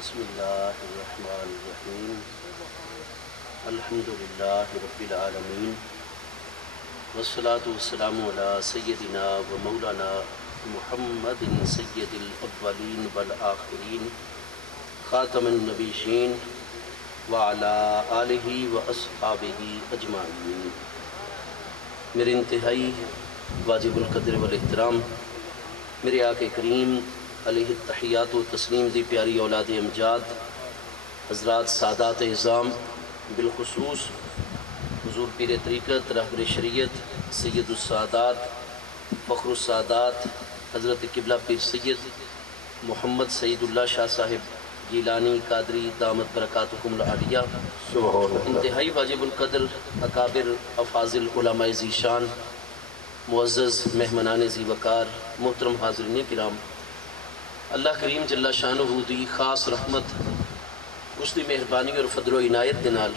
بسم اللہ الرحمن الرحیم الحمدللہ رب العالمین والصلاة والسلام علی سیدنا و مولانا محمد سید الاولین والآخرین خاتم النبیین وعلی آلہ و اصحابہ اجمعین۔ میرے انتہائی واجب القدر والاحترام میرے آقا کریم علیہ التحیات و تسلیم دی پیاری اولاد امجاد حضرات سادات اعظام، بالخصوص حضور پیر طریقت رہبر شریعت سید السادات فخر السادات حضرت قبلہ پیر سید محمد سعید اللہ شاہ صاحب گیلانی قادری دامت برکاتکم العالیہ، انتہائی واجب القدر اکابر افاضل علماء ذیشان، معزز مہمانان ذی وقار، محترم حاضرین کرام، اللہ کریم جل شانہ دی خاص رحمت اس دی مہربانی اور فضل و عنایت دے نال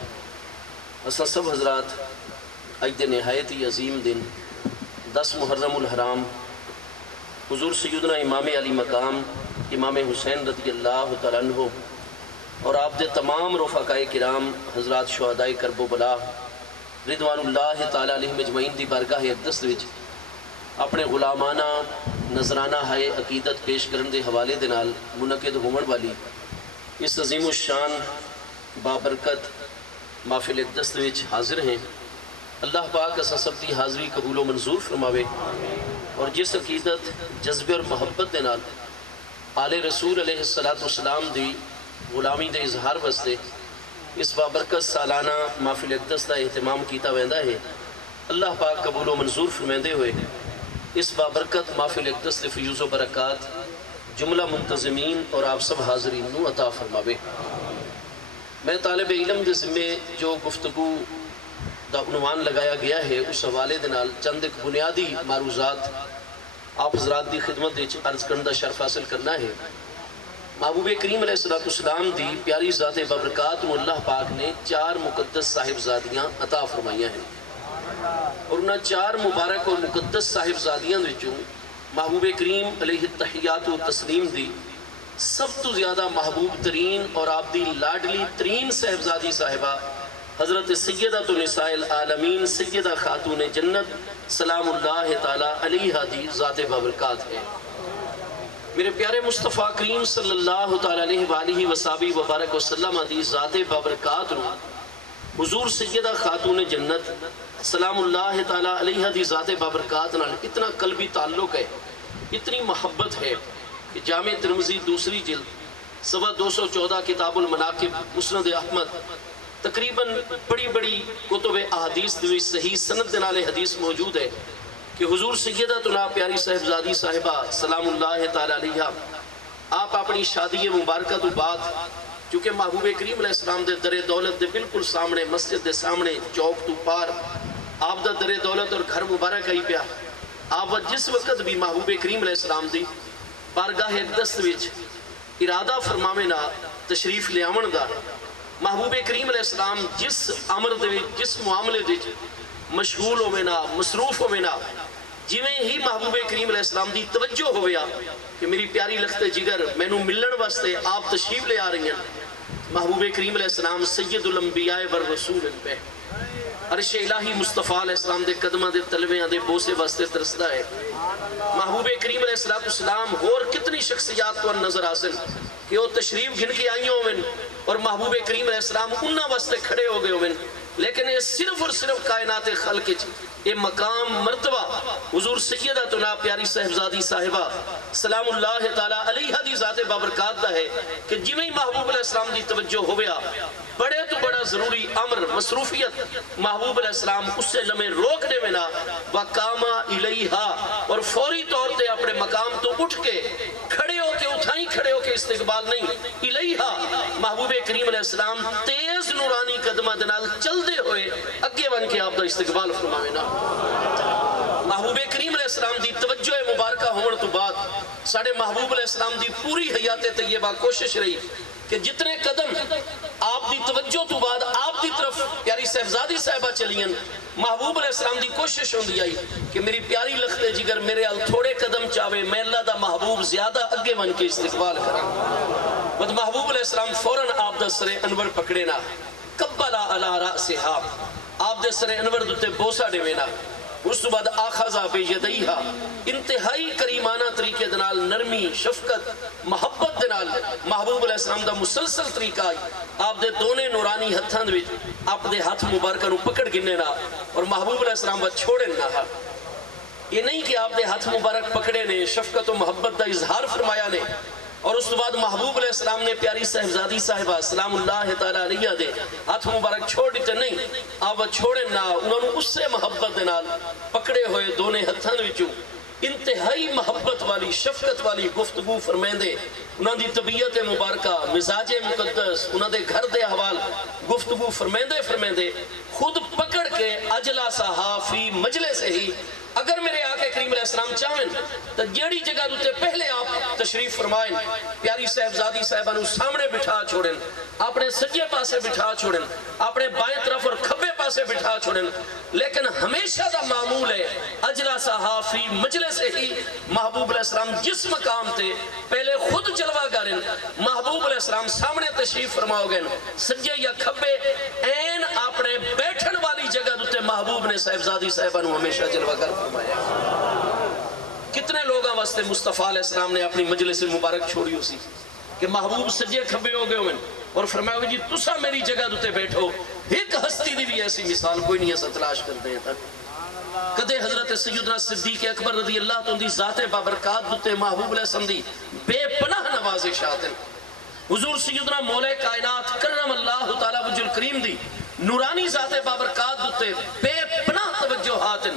اساں سب حضرات اج دے نہایت ہی عظیم دن 10 محرم الحرام حضور سیدنا امام علی مقام امام حسین رضی اللہ تعالیٰ عنہ اور آپ دے تمام رفقائے کرام حضرات شہداء کرب و بلا رضوان اللہ تعالیٰ علیہ مجمعین دی بارگاہ اقدس وچ اپنے غلامانہ نذرانہ ہائے عقیدت پیش کرن دے حوالے دے نال منعقد ہون والی اس عظیم الشان بابرکت محفل اقدس وچ حاضر ہیں۔ اللہ پاک اساں سب دی حاضری قبول و منظور فرماوے اور جس عقیدت جذبے اور محبت دے نال آل رسول علیہ السلام دی غلامی دے اظہار واسطے اس بابرکت سالانہ محفل اقدس دا اہتمام کیتا ویندا ہے، اللہ پاک قبول و منظور فرمیندے ہوئے اس بابرکت محفل اقدس دے فیوز و برکات جملہ منتظمین اور آپ سب حاضرین نو عطا فرماوے۔ میں طالب علم دے ذمے جو گفتگو دا عنوان لگایا گیا ہے اس حوالے دے نال چند ایک بنیادی معروضات آپ حضرات دی خدمت وچ عرض کرن دا شرف حاصل کرنا ہے۔ محبوب کریم علیہ السلام دی پیاری ذات بابرکات نو اللہ پاک نے 4 مقدس صاحبزادیاں عطا فرمائیاں ہیں، اور انہاں 4 مبارک اور مقدس صاحبزادیاں وچوں محبوب کریم علیہ التحیات و تسلیم دی سب تو زیادہ محبوب ترین اور آپ دی لاڈلی ترین صاحبزادی صاحبہ حضرت سیدۃ نساء العالمین سیدہ خاتون جنت سلام اللہ تعالیٰ علیہ دی ذات بابرکات ہے۔ میرے پیارے مصطفیٰ کریم صلی اللہ تعالیٰ علیہ وآلہ وصحبہ وبارک وسلم دی ذات بابرکات نو حضور سیدہ خاتون جنت سلام اللہ تعالیٰ علیہ دی ذات بابرکات نال اتنا قلبی تعلق ہے، اتنی محبت ہے کہ جامع ترمذی دوسری جلد صفحہ 214 کتاب المناقب مسند احمد تقریباً بڑی کتب احادیث دی صحیح سند دے نال حدیث موجود ہے کہ حضور سیدتنا پیاری صاحبزادی صاحبہ سلام اللہ تعالیٰ علیہ آپ اپنی شادی مبارکہ تو بعد چونکہ محبوب کریم علیہ السلام دے در دولت دے بالکل سامنے مسجد دے سامنے چوک تو پار آپ دا در دولت اور گھر مبارک آئی پیا، آپ جس وقت بھی محبوب کریم علیہ السلام دی بارگاہ اقدس وچ ارادہ فرماوینا تشریف لے آون دا، محبوب کریم علیہ السلام جس عمر دے جس معاملے دے مشغول ہونا مصروف ہونا جویں ہی محبوب کریم علیہ السلام دی توجہ ہویا کہ میری پیاری لخت جگر میں نو ملن واسطے آپ تشریف لے آ رہی ہیں، محبوب کریم علیہ السلام سید الانبیاء والرسول پہ عرش الہی مصطفیٰ علیہ السلام دے قدمہ دے تلویاں دے بوسے واسطے ترسدہ ہے۔ محبوب کریم علیہ السلام اور کتنی شخصیات کو نظر حاصل کہ وہ تشریف گھن کے آئیں ہوئے اور محبوب کریم علیہ السلام انہاں واسطے کھڑے ہو گئے ہوئے، لیکن یہ صرف اور صرف کائنات خلق یہ مقام مرتبہ حضور سیدتنا پیاری صاحبزادی صاحبہ سلام اللہ تعالیٰ علیہ دی ذات بابرکات دا ہے کہ جویں محبوب علیہ السلام دی توجہ ہویا بڑے تو بڑا ضروری امر مصروفیت محبوب علیہ السلام اس سے لمحے روک دے وینا وقاما الیہا اور فوری طور تے اپنے مقام تو اٹھ کے کھڑے ہو کے اٹھائیں کھڑے ہو کے استقبال نہیں الیہا محبوب کریم علیہ السلام تیز نورانی قدمہ دنال چل دے ہوئے اگے ون کے آپ دا استقبال فرماوے نا۔ محبوب کریم علیہ السلام دی توجہ مبارکہ ہون تو بعد ساڑھے محبوب علیہ السلام دی پوری حیات طیبہ کوشش رہی کہ جتنے قدم آپ دی توجہ تو بعد آپ دی طرف پیاری صاحبزادی صاحبہ چلین محبوب علیہ السلام دی کوشش ہوندی آئی کہ میری پیاری لخت جگر میرے ال تھوڑے قدم چاہوے میں اللہ دا محبوب زیادہ اگے من کے استقبال کریں۔ بد محبوب علیہ السلام فوراً آپ دا سر انور پکڑے نا قبلا علی رأسہا آپ دے سر انور دوتے بوسا دے وینا اس تو بعد آخذا بے یدیہا انتہائی کریمانہ طریقے دنال نرمی شفقت محبت دنال محبوب علیہ السلام دا مسلسل طریقہ آئی آپ دے دونے نورانی ہتھاں دویج آپ دے ہاتھ مبارکہ نو پکڑ گنے نا اور محبوب علیہ السلام با چھوڑے نا یہ نہیں کہ آپ دے ہاتھ مبارک پکڑے نے شفقت و محبت دا اظہار فرمایا نے اور اس بعد محبوب علیہ السلام نے پیاری صاحبزادی صاحبہ سلام اللہ تعالیٰ علیہ دے ہاتھ مبارک چھوڑ دیتے نہیں آپ چھوڑے نہ انہوں نے اس سے محبت دنال پکڑے ہوئے دونے ہتھاں وچوں انتہائی محبت والی شفقت والی گفتگو فرمائیں دے انہوں دی طبیعت مبارکہ مزاج مقدس انہوں دے گھر دے حوال گفتگو فرمائیں دے خود پکڑ کے اجلا سہا فی مجلے سے ہی اگر میرے آقا کریم علیہ السلام چاہیں تو جیڑی جگہ دوتے پہلے آپ تشریف فرمائیں پیاری صاحبزادی صاحبانو سامنے بٹھا چھوڑیں اپنے سجے پاسے بٹھا چھوڑیں اپنے بائیں طرف اور کھبے پاسے بٹھا چھوڑیں لیکن ہمیشہ دا معمول ہے اجلا سہا فی مجلے سے ہی محبوب علیہ السلام جس مقام تھے پہلے خود جلوہ گارن محبوب علیہ السلام سامنے تشریف فرماؤ گئے سجے یا کھبے این اپنے بیٹھن والی جگہ دوتے محبوب نے صاحبزادی صاحبانو ہمیشہ جلوہ گر فرمایا کتنے لوگاں واسطے مصطفیٰ علیہ السلام نے اپنی مجلس مبارک چھوڑی اسی کہ محبوب سجے کھبے ہو گئے ہوئے اور فرمایا ہوئے جی تسا میری جگہ دوتے بیٹھو ایک ہستی دی بھی ایسی مثال کوئی نہیں ایسا تلاش کرتے ہیں تک کدے حضرت سیدنا صدیق اکبر رضی اللہ تو دی ذات بابرکات دوتے محبوب علیہ السلام دی بے پناہ نوازش آتے حضور سیدنا مولا کائنات کرم اللہ تعالیٰ وجل کریم دی نورانی ذات بابرکات دوتے بے پناہ توجہات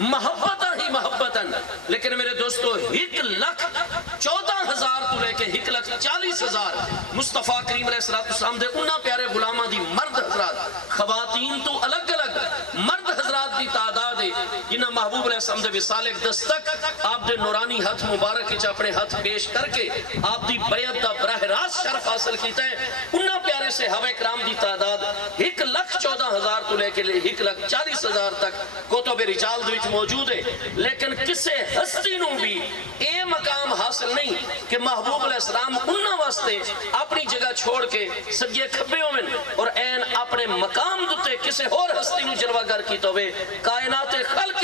محبتاں ہی محبتاں لیکن میرے دوستو 1,14,000 تو لے کے 1,40,000 مصطفیٰ کریم علیہ السلام دے انہاں پیارے غلامہ دی مرد حضرات خواتین تو الگ الگ مرد حضرات دی تعداد ہے جنہاں محبوب علیہ السلام دے وصالک دستک آپ دے نورانی ہاتھ مبارک اچھ اپنے ہاتھ پیش کر کے آپ دی بیعت دا براہ راست شرف حاصل کیتا ہے انہاں پیارے صحابہ کرام دی تعداد 1,14,000 تو لے کے 1,40,000 تک کتب رجال دوچ موجود ہے لیکن کسے ہستی نو بھی اے مقام حاصل نہیں کہ محبوب علیہ السلام انہاں واسطے اپنی جگہ چھوڑ کے سجے کھبے ہوئے اور این اپنے مقام دوتے کسے اور ہستی نو جلوہ گر کی توے کائنات خلق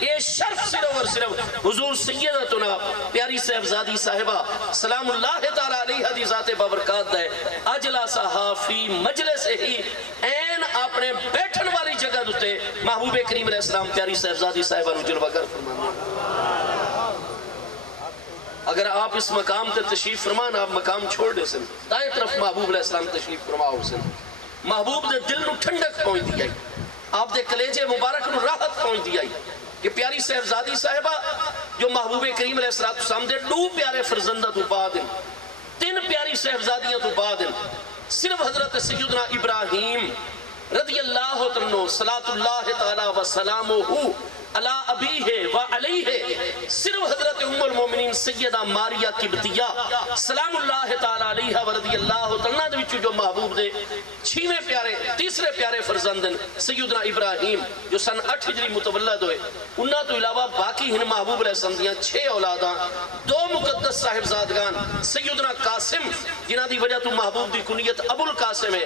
اے شرف صرف اور صرف حضور سیدتنا پیاری صاحبزادی صاحبہ سلام اللہ تعالیٰ علیہ دی ذات بابرکات دے اجلا سہا فی مجلس ہی این اپنے بیٹھن والی جگہ دوتے محبوب کریم علیہ السلام پیاری صاحبزادی صاحبہ نو جلوہ گر فرمانا اگر آپ اس مقام تے تشریف فرمانا آپ مقام چھوڑ دے سن دائیں طرف محبوب علیہ السلام تشریف فرماؤ سن محبوب دے دل نو ٹھنڈک پہنچ دی آئی آپ دے کلیجے مبارک نو راحت پہنچ دی آئی کہ پیاری صاحبزادی صاحبہ جو محبوب کریم علیہ السلام دے 2 پیارے فرزندہ تو بعد ہیں 3 پیاری صاحبزادیاں تو بعد ہیں صرف حضرت سیدنا ابراہیم رضی اللہ عنہ صلاۃ اللہ تعالی و سلامہ علی ابیہ و علیہ صرف حضرت ام المومنین سیدہ ماریہ قبطیہ سلام اللہ تعالی علیہ و رضی اللہ تعالیٰ دوچو جو محبوب دے 6ویں پیارے تیسرے پیارے فرزندن سیدنا ابراہیم جو سن 8 ہجری متولد ہوئے انہاں تو علاوہ باقی ہن محبوب علیہ السلام دیاں 6 اولاداں 2 مقدس صاحبزادگان سیدنا قاسم جنہ دی وجہ تو محبوب دی کنیت ابو القاسم ہے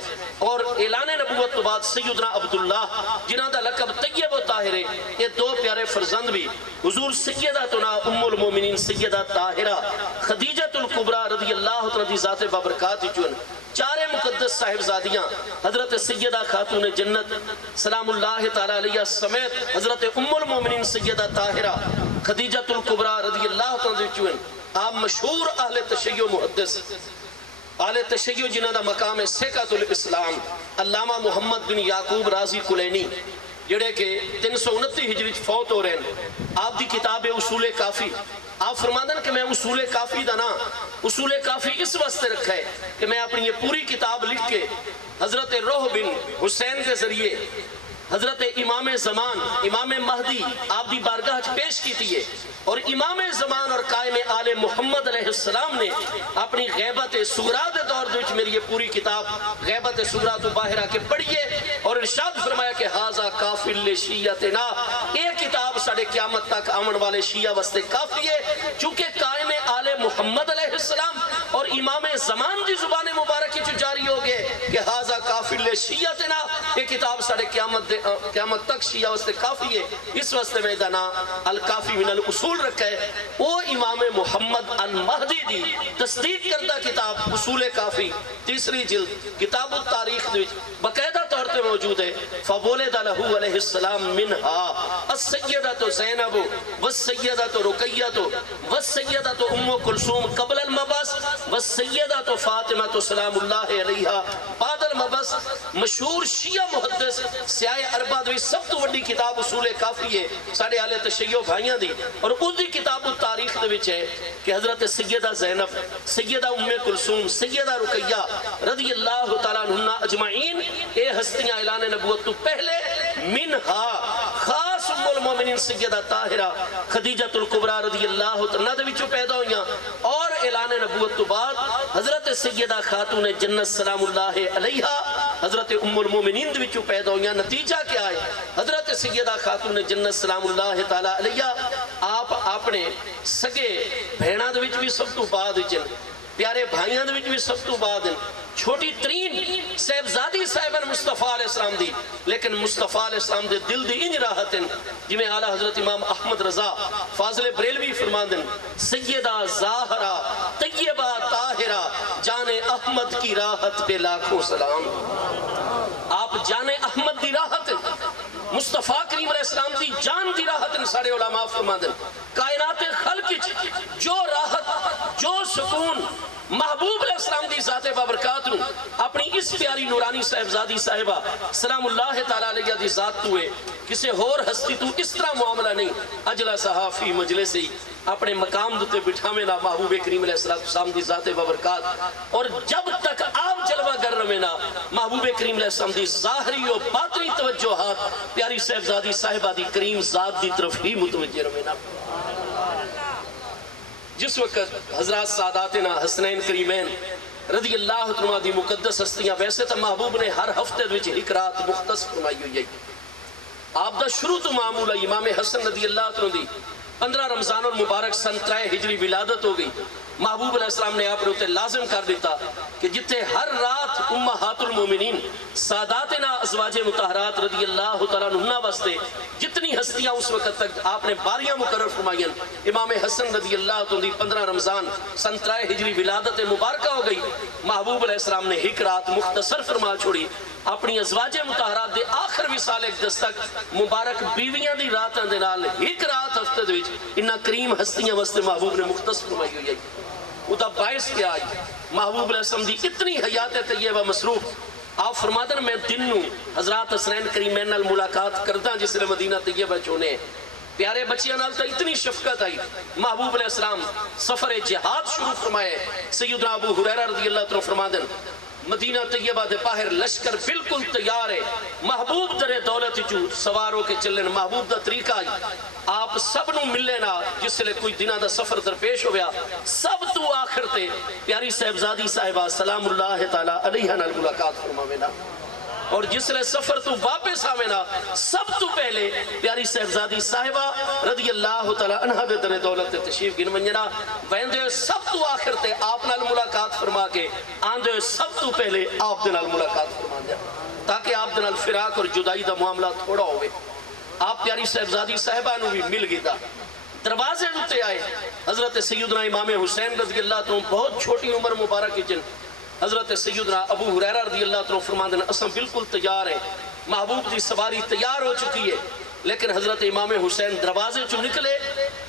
اور اعلان نبوت تو بعد سیدنا عبداللہ جنہ دا لقب طیب و طاہر ہے یہ 2 پیارے فرزند بھی حضور سیدتنا ام المومنین سیدہ طاہرہ خدیجۃ الکبریٰ رضی اللہ تعالی ذات بابرکات چون 4 مقدس صاحبزادیاں حضرت سیدہ خاتون جنت سلام اللہ تعالی علیہ سمیت حضرت ام المومنین سیدہ طاہرہ خدیجۃ الکبریٰ رضی اللہ تعالی چون آپ مشہور اہل تشیع محدث اہل تشیع جنہ دا مقام ہے سیکت الاسلام علامہ محمد بن یعقوب رازی کلینی جڑے کہ 329 ہجری فوت ہو رہے ہیں آپ دی کتاب اصول کافی آپ فرمادن کہ میں اصول کافی دا نا اصول کافی اس واسطے رکھا ہے کہ میں اپنی یہ پوری کتاب لکھ کے حضرت روح بن حسین کے ذریعے حضرت امام زمان امام مہدی آپ دی بارگاہ پیش کی تھی اور امام زمان اور قائم آل محمد علیہ السلام نے اپنی غیبت صغرا دے دور دوچ میری یہ پوری کتاب غیبت صغرا تو باہرہ کے پڑھئے اور ارشاد فرمایا کہ حاضا کافی لشیعتنا ایک کتاب ساڑھے قیامت تک آمن والے شیعہ وستے کافی ہے چونکہ قائم آل محمد علیہ السلام اور امام امام زمان دی زبان مبارکی چ جاری ہو گئے کہ ہاذا کافی لے شیعتنا، یہ کتاب ساڑھے قیامت تک شیعہ واسطے کافی ہے، اس واسطے میں دانا الکافی من الاصول رکھا ہے۔ وہ امام محمد المہدی دی تصدیق کردہ کتاب اصول کافی تیسری جلد کتاب التاریخ دی باقاعدہ طور پہ موجود ہے۔ فَوَلِدَ لَهُ علیہ السلام مِنْهَا السَّيِّدَةُ زینب وَالسَّيِّدَةُ رُقَیَّةُ وَالسَّيِّدَةُ أُمُّ كُلْثُوم قبل المبعث وَالسَّيِّدَةُ فاطمہ سلام اللہ علیہا بعد المبعث۔ مشہور شیعہ محدث سیاہ اربع دی سب تو بڑی کتاب اصول کافی ہے ساڑھے اہل تشیع بھائیاں دی، اور اس دی کتاب التاریخ دے وچ ہے کہ حضرت سیدہ زینب، سیدہ ام کلثوم، سیدہ رقیہ رضی اللہ تعالیٰ عنہ اجمعین اے ہستیاں اعلان نبوت تو پہلے منہا خاص ام المومنین سیدہ طاہرہ خدیجہ الکبریٰ رضی اللہ تعالیٰ دے وچوں پیدا ہوئیاں، اور اعلان نبوت تو بعد حضرت سیدہ خاتون جنت سلام اللہ علیہا حضرت ام المومنین دے وچوں پیدا ہوئیاں۔ نتیجہ کیا ہے؟ حضرت سیدہ خاتون جنت سلام اللہ تعالیٰ علیہا آپ اپنے سگے بھیڑاں دے وچ بھی سب تو بعد چن، پیارے بھائیاں دے وچ بھی سب تو بعد چھوٹی ترین صاحبزادی صاحبان مصطفیٰ علیہ السلام دی، لیکن مصطفیٰ علیہ السلام دے دل دی انج راحت جی میں اعلیٰ حضرت امام احمد رضا فاضل بریلوی فرماندن سیدہ ظاہرہ طیبہ طاہرہ جان احمد کی راحت پہ لاکھوں سلام۔ آپ جان احمد دی راحت مصطفیٰ کریم علیہ السلام دی جان دی راحت سارے علماء فرماندن کائنات خلق جو راحت جو سکون محبوب علیہ السلام دی ذات بابرکات نو اپنی اس پیاری نورانی صاحبزادی صاحبہ سلام اللہ تعالیٰ علیہ دی ذات تو ہے، کسے ہور ہستی تو اس طرح معاملہ نہیں۔ اجلا صحافی مجلس ہی اپنے مقام دوتے بٹھامے نا محبوب کریم علیہ السلام دی ذات بابرکات، اور جب تک آپ جلوہ گر رمینا محبوب کریم علیہ السلام دی ظاہری و باطنی توجہات پیاری صاحبزادی صاحبہ دی کریم ذات دی طرف ہی متوجہ رمینا۔ جس وقت حضرات ساداتنا حسنین کریمین رضی اللہ عنہ دی مقدس ہستیاں، ویسے تو محبوب نے ہر ہفتے وچ ایک رات مختص فرمائی ہوئی ہے، آپ دا شروع تو معمول ہے۔ امام حسن رضی اللہ عنہ دی 15 رمضان المبارک سن 3 ہجری ولادت ہو گئی، محبوب علیہ السلام نے آپ نے لازم کر دیتا کہ جتے ہر رات امہات المومنین ساداتنا ازواج مطہرات رضی اللہ تعالیٰ عنہ واسطے جتنی ہستیاں اس وقت تک آپ نے باریاں مقرر فرمائیں، امام حسن رضی اللہ تعالیٰ 15 رمضان سن 3 ہجری ولادت مبارکہ ہو گئی، محبوب علیہ السلام نے ایک رات مختصر فرما چھوڑی اپنی ازواج مطہرات دے آخر وصال اقدس تک مبارک بیویاں دی راتاں دے نال ایک رات ہفتے دے وچ انہاں کریم ہستیاں واسطے محبوب نے مختص فرمائی ہوئی ہے۔ اُدا باعث کیا ہے؟ محبوب علیہ السلام دی اتنی حیات طیبہ مصروف، آپ فرمادن میں دن نو حضرات حسنین کریمین نال ملاقات کردہ جس نے مدینہ طیبہ چونے، پیارے بچیاں نال تا اتنی شفقت آئی، محبوب علیہ السلام سفر جہاد شروع فرمائے۔ سیدنا ابو ہریرہ رضی اللہ عنہ فرمادن مدینہ طیبہ دے باہر لشکر بالکل تیار ہے، محبوب در دولت چو سوار ہو کے چلن، محبوب دا طریقہ آپ سب نو ملے نا جس لئے کوئی دنہ دا سفر درپیش ہو گیا، سب تو آخر تے پیاری صاحبزادی صاحبہ سلام اللہ تعالیٰ علیہ نال ملاقات فرماوینا، اور جس لئے سفر تو واپس آوینا سب تو پہلے پیاری صاحبزادی صاحبہ رضی اللہ تعالیٰ عنہ دے در دولت تشریف گن منجنا ویندے سب تو آخر تے آپ نال ملاقات فرما کے آندے سب تو پہلے آپ دے نال ملاقات فرما دیا تاکہ آپ دے نال فراق اور جدائی دا معاملہ تھوڑا ہوئے۔ آپ پیاری صاحبزادی صاحبہ نو بھی مل گئی دا، دروازے دوتے آئے، حضرت سیدنا امام حسین رضی اللہ عنہ بہت چھوٹی عمر مبارک جن، حضرت سیدنا ابو ہریرہ رضی اللہ عنہ فرماندن اساں بالکل تیار ہے، محبوب دی سواری تیار ہو چکی ہے، لیکن حضرت امام حسین دروازے چو نکلے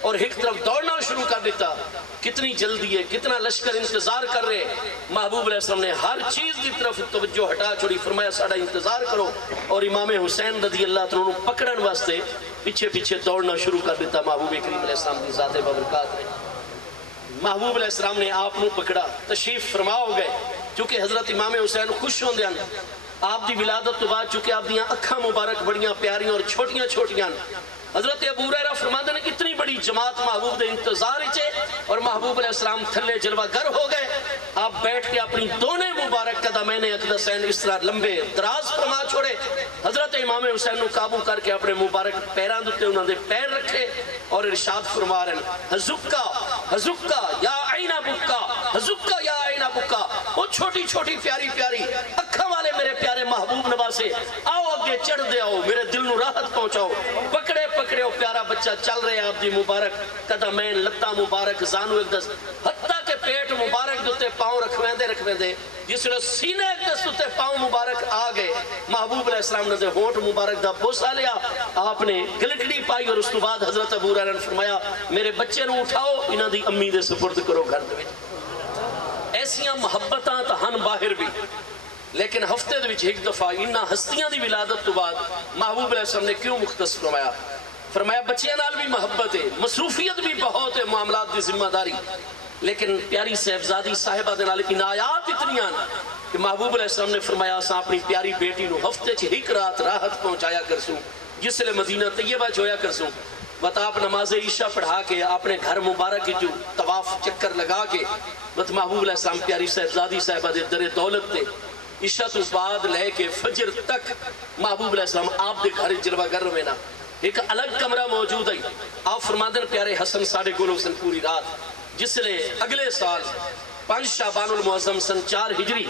اور ایک طرف دوڑنا شروع کر دیتا، کتنی جلدی ہے، کتنا لشکر انتظار کر رہے، محبوب علیہ السلام نے ہر چیز دی طرف توجہ ہٹا چھوڑی، فرمایا ساڑھا انتظار کرو، اور امام حسین رضی اللہ عنہ پکڑن واسطے پیچھے پیچھے دوڑنا شروع کر دیتا۔ محبوب کریم علیہ السلام دی ذات بابرکات نے محبوب علیہ السلام نے آپ نو پکڑا، تشریف فرما ہو گئے، چونکہ حضرت امام حسین خوش ہوں دے آپ دی ولادت تو بعد چونکہ آپ دیاں اکھاں مبارک بڑیاں پیاریاں اور چھوٹیاں چھوٹیاں، حضرت ابو ہریرہ فرماتے ہیں اتنی بڑی جماعت محبوب دے انتظار چے، اور محبوب علیہ السلام تھلے جلوہ گر ہو گئے، آپ بیٹھ کے اپنی دونے مبارک قدمین اقدسین اس طرح لمبے دراز فرما چھوڑے، حضرت امام حسین نو قابو کر کے اپنے مبارک پیران دوتے انہوں نے پیر رکھے اور ارشاد فرما رہے ہیں حزکا حزکا یا عین بکا حزکا یا عین بکا وہ چھوٹی چھوٹی پیاری پیاری اکھاں والے میرے پیارے محبوب نواسے آؤ اگے چڑھ دے آؤ میرے دل نو راحت پہنچاؤ پکڑے پکڑے وہ پیارا بچہ چل رہے آپ دی مبارک قدمین لتا مبارک زانو ایک دس حتیٰ کہ پیٹ مبارک دوتے پاؤں رکھویں دے جس نے سینے ایک دس دوتے پاؤں مبارک آگئے محبوب علیہ السلام نے ہونٹ مبارک دا بوسا لیا آپ نے گلکڑی پائی اور اس تو بعد حضرت ابو ہریرہ نے فرمایا میرے بچے نو اٹھاؤ انہاں دی امی دے سپرد کرو گھر دے وچ ایسیاں محبتاں تا ہن باہر بھی لیکن ہفتے دے وچ ایک دفعہ انہاں ہستیاں دی ولادت تو بعد محبوب علیہ السلام نے کیوں مختص فرمایا بچیاں نال بھی محبت ہے مصروفیت بھی بہت ہے معاملات دی ذمہ داری لیکن پیاری صاحبزادی صاحبہ دے نال عنایات اتنی آن کہ محبوب علیہ السلام نے فرمایا اساں اپنی پیاری بیٹی نو ہفتے چ ایک رات راحت پہنچایا کرسوں جس لئے مدینہ طیبہ چویا کرسوں بت آپ نماز عشاء پڑھا کے اپنے گھر مبارک جو طواف چکر لگا کے بت محبوب علیہ السلام پیاری صاحبزادی صاحبہ دے در دولت تے عشاء تو بعد لے کے فجر تک محبوب علیہ السلام آپ دے گھر جلوہ گر میں نا ایک الگ کمرہ موجود ہے آپ فرمادن پیارے حسن ساڑھے گولو سن پوری رات جس لئے اگلے سال 5 شعبان المعظم سن 4 ہجری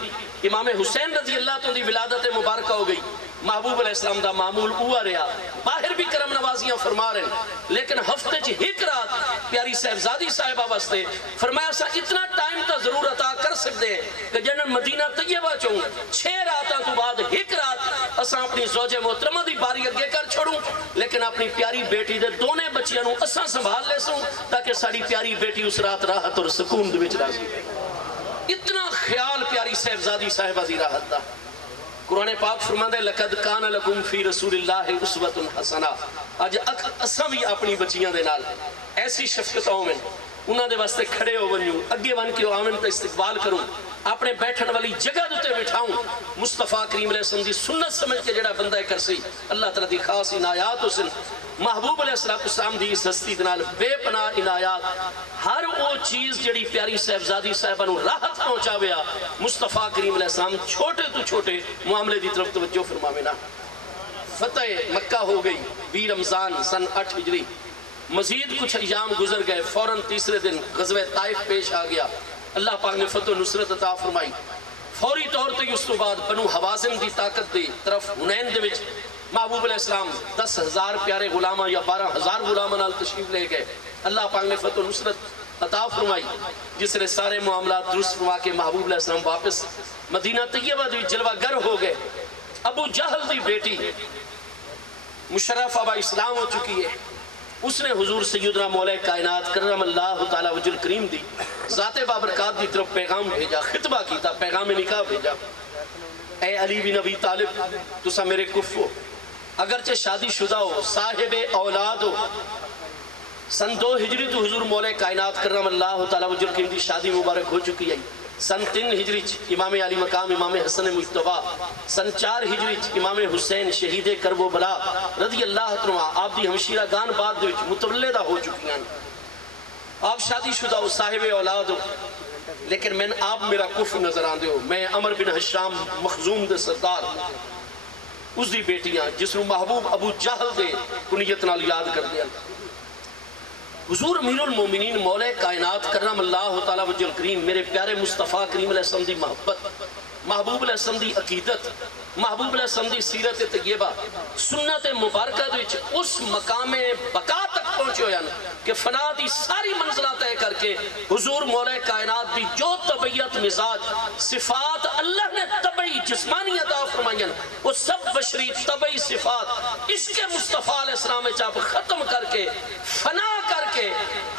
امام حسین رضی اللہ تو دی ولادت مبارکہ ہو گئی محبوب علیہ السلام دا معمول ہوا رہا باہر بھی کرم نوازیاں فرما رہے ہیں لیکن ہفتے چ ایک رات پیاری صاحبزادی صاحبہ واسطے فرمایا سا اتنا ٹائم تا ضرور عطا کر سکتے ہیں کہ جنن مدینہ طیبہ چوں 6 راتاں تو بعد ایک رات اساں اپنی زوجہ محترمہ دی باری اگے کر چھوڑوں لیکن اپنی پیاری بیٹی دے دونے بچیاں نو اساں سنبھال لے سوں تاکہ ساری پیاری بیٹی اس رات راحت اور سکون دے وچ راضی اتنا خیال پیاری صاحبزادی صاحبہ دی راحت دا قرآن پاک فرماندے لقد کان لکم فی رسول اللہ اسوۃ حسنہ اج اساں بھی اپنی بچیاں دے نال ایسی شفقتوں میں انہاں دے واسطے کھڑے ہو ونجوں اگے ون کے آمن تے استقبال کروں اپنے بیٹھن والی جگہ دوتے بٹھاؤں مصطفیٰ کریم علیہ السلام دی سنت سمجھ کے جڑا بندہ کرسی اللہ تعالیٰ دی خاص عنایات حسن محبوب علیہ السلام دی اس ہستی دنال بے پناہ عنایات ہر وہ چیز جڑی پیاری صاحبزادی صاحبہ نو راحت پہنچاویا مصطفیٰ کریم علیہ السلام چھوٹے تو چھوٹے معاملے دی طرف توجہ فرماوینا فتح مکہ ہو گئی 20 رمضان سن 8 ہجری مزید کچھ ایام گزر گئے فوراً تیسرے دن غزوہ طائف پیش آ گیا اللہ پاک نے فتح و نصرت عطا فرمائی فوری طور تے اس تو بعد بنو حوازن دی طاقت دی طرف حنین دے وچ محبوب علیہ السلام 10,000 پیارے غلامہ یا 12,000 غلامہ نال تشریف لے گئے اللہ پاک نے فتح و نصرت عطا فرمائی جس نے سارے معاملات درست فرما کے محبوب علیہ السلام واپس مدینہ طیبہ دی جلوہ گر ہو گئے ابو جہل دی بیٹی مشرفہ با اسلام ہو چکی ہے اس نے حضور سیدنا مولا کائنات کرم اللہ تعالیٰ وجہ الکریم دی ذات بابرکات دی طرف پیغام بھیجا خطبہ کیتا پیغام نکاح بھیجا اے علی بن ابی طالب تسا میرے کف ہو اگرچہ شادی شدہ ہو صاحب اولاد ہو سن 2 ہجری تو حضور مولا کائنات کرم اللہ تعالیٰ وجہ الکریم دی شادی مبارک ہو چکی ہے سن 3 ہجری امام علی مقام امام حسن مجتبیٰ سن 4 ہجری امام حسین شہید کربلا رضی اللہ عنہ آپ دی ہمشیرہ گان بعد دوچ متولدہ ہو چکی ہیں آپ شادی شدہ ہو صاحب اولاد ہو لیکن میں آپ میرا کف نظر آن دے ہو میں عمر بن حشام مخزوم دے سردار اس دی بیٹیاں جس نو محبوب ابو جہل دے کنیت نال یاد کر دیا حضور امیر المومنین مولا کائنات کرم اللہ تعالیٰ وجہ الکریم میرے پیارے مصطفیٰ کریم علیہ السلام دی محبت محبوب علیہ السلام دی عقیدت محبوب علیہ السلام دی سیرت طیبہ سنت مبارکہ دوچ اس مقام بقا تک پہنچے ہوئے کہ فنا دی ساری منزلہ طے کر کے حضور مولا کائنات دی جو طبیعت مزاج صفات اللہ نے طبعی جسمانی عطا فرمائیں وہ سب بشری طبعی صفات عشق مصطفیٰ علیہ السلام چاپ ختم کر کے فنا کر کے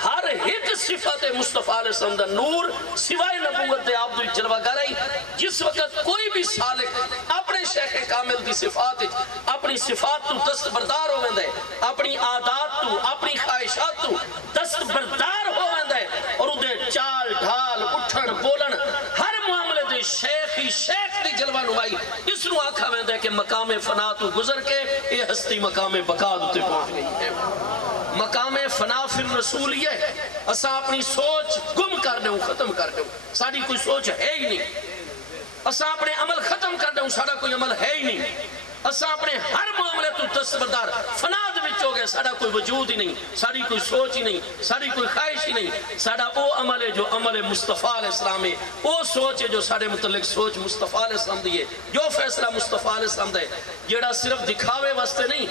ہر ایک صفت مصطفیٰ علیہ السلام دا نور سوائے نبوت دے آپ دو جلوہ گرائی جس وقت کوئی بھی سالک اپنے شیخ کامل دی صفات اپنی صفات تو دست بردار ہو ویندے اپنی عادات تو اپنی خواہشات تو دست بردار ہو ویندے اور انہیں چال ڈھال اٹھن بولن ہر معاملے دے شیخ ہی شیخ دی جلوہ نمائی اس نو آکھا ویندے کہ مقام فنا تو گزر کے یہ ہستی مقام بقا دوتے پہنچ گئی ہے مقام فنا فی الرسول یہ اسا اپنی سوچ گم کر دوں ختم کر دوں ساڑھی کوئی سوچ ہے ہی نہیں اسا اپنے عمل ختم کر دوں ساڑھا کوئی عمل ہے ہی نہیں اسا اپنے ہر معاملے تو دستبردار فناد وچ ہو گئے ساڑا کوئی وجود ہی نہیں، ساڑی کوئی سوچ ہی نہیں، ساڑی کوئی خواہش ہی نہیں، ساڑا او عمل ہے جو عمل مصطفیٰ علیہ السلام ہے، او سوچ ہے جو ساڑے متعلق سوچ مصطفیٰ علیہ السلام دی ہے، جو فیصلہ مصطفیٰ علیہ السلام دے، جیڑا صرف دکھاوے واسطے نہیں،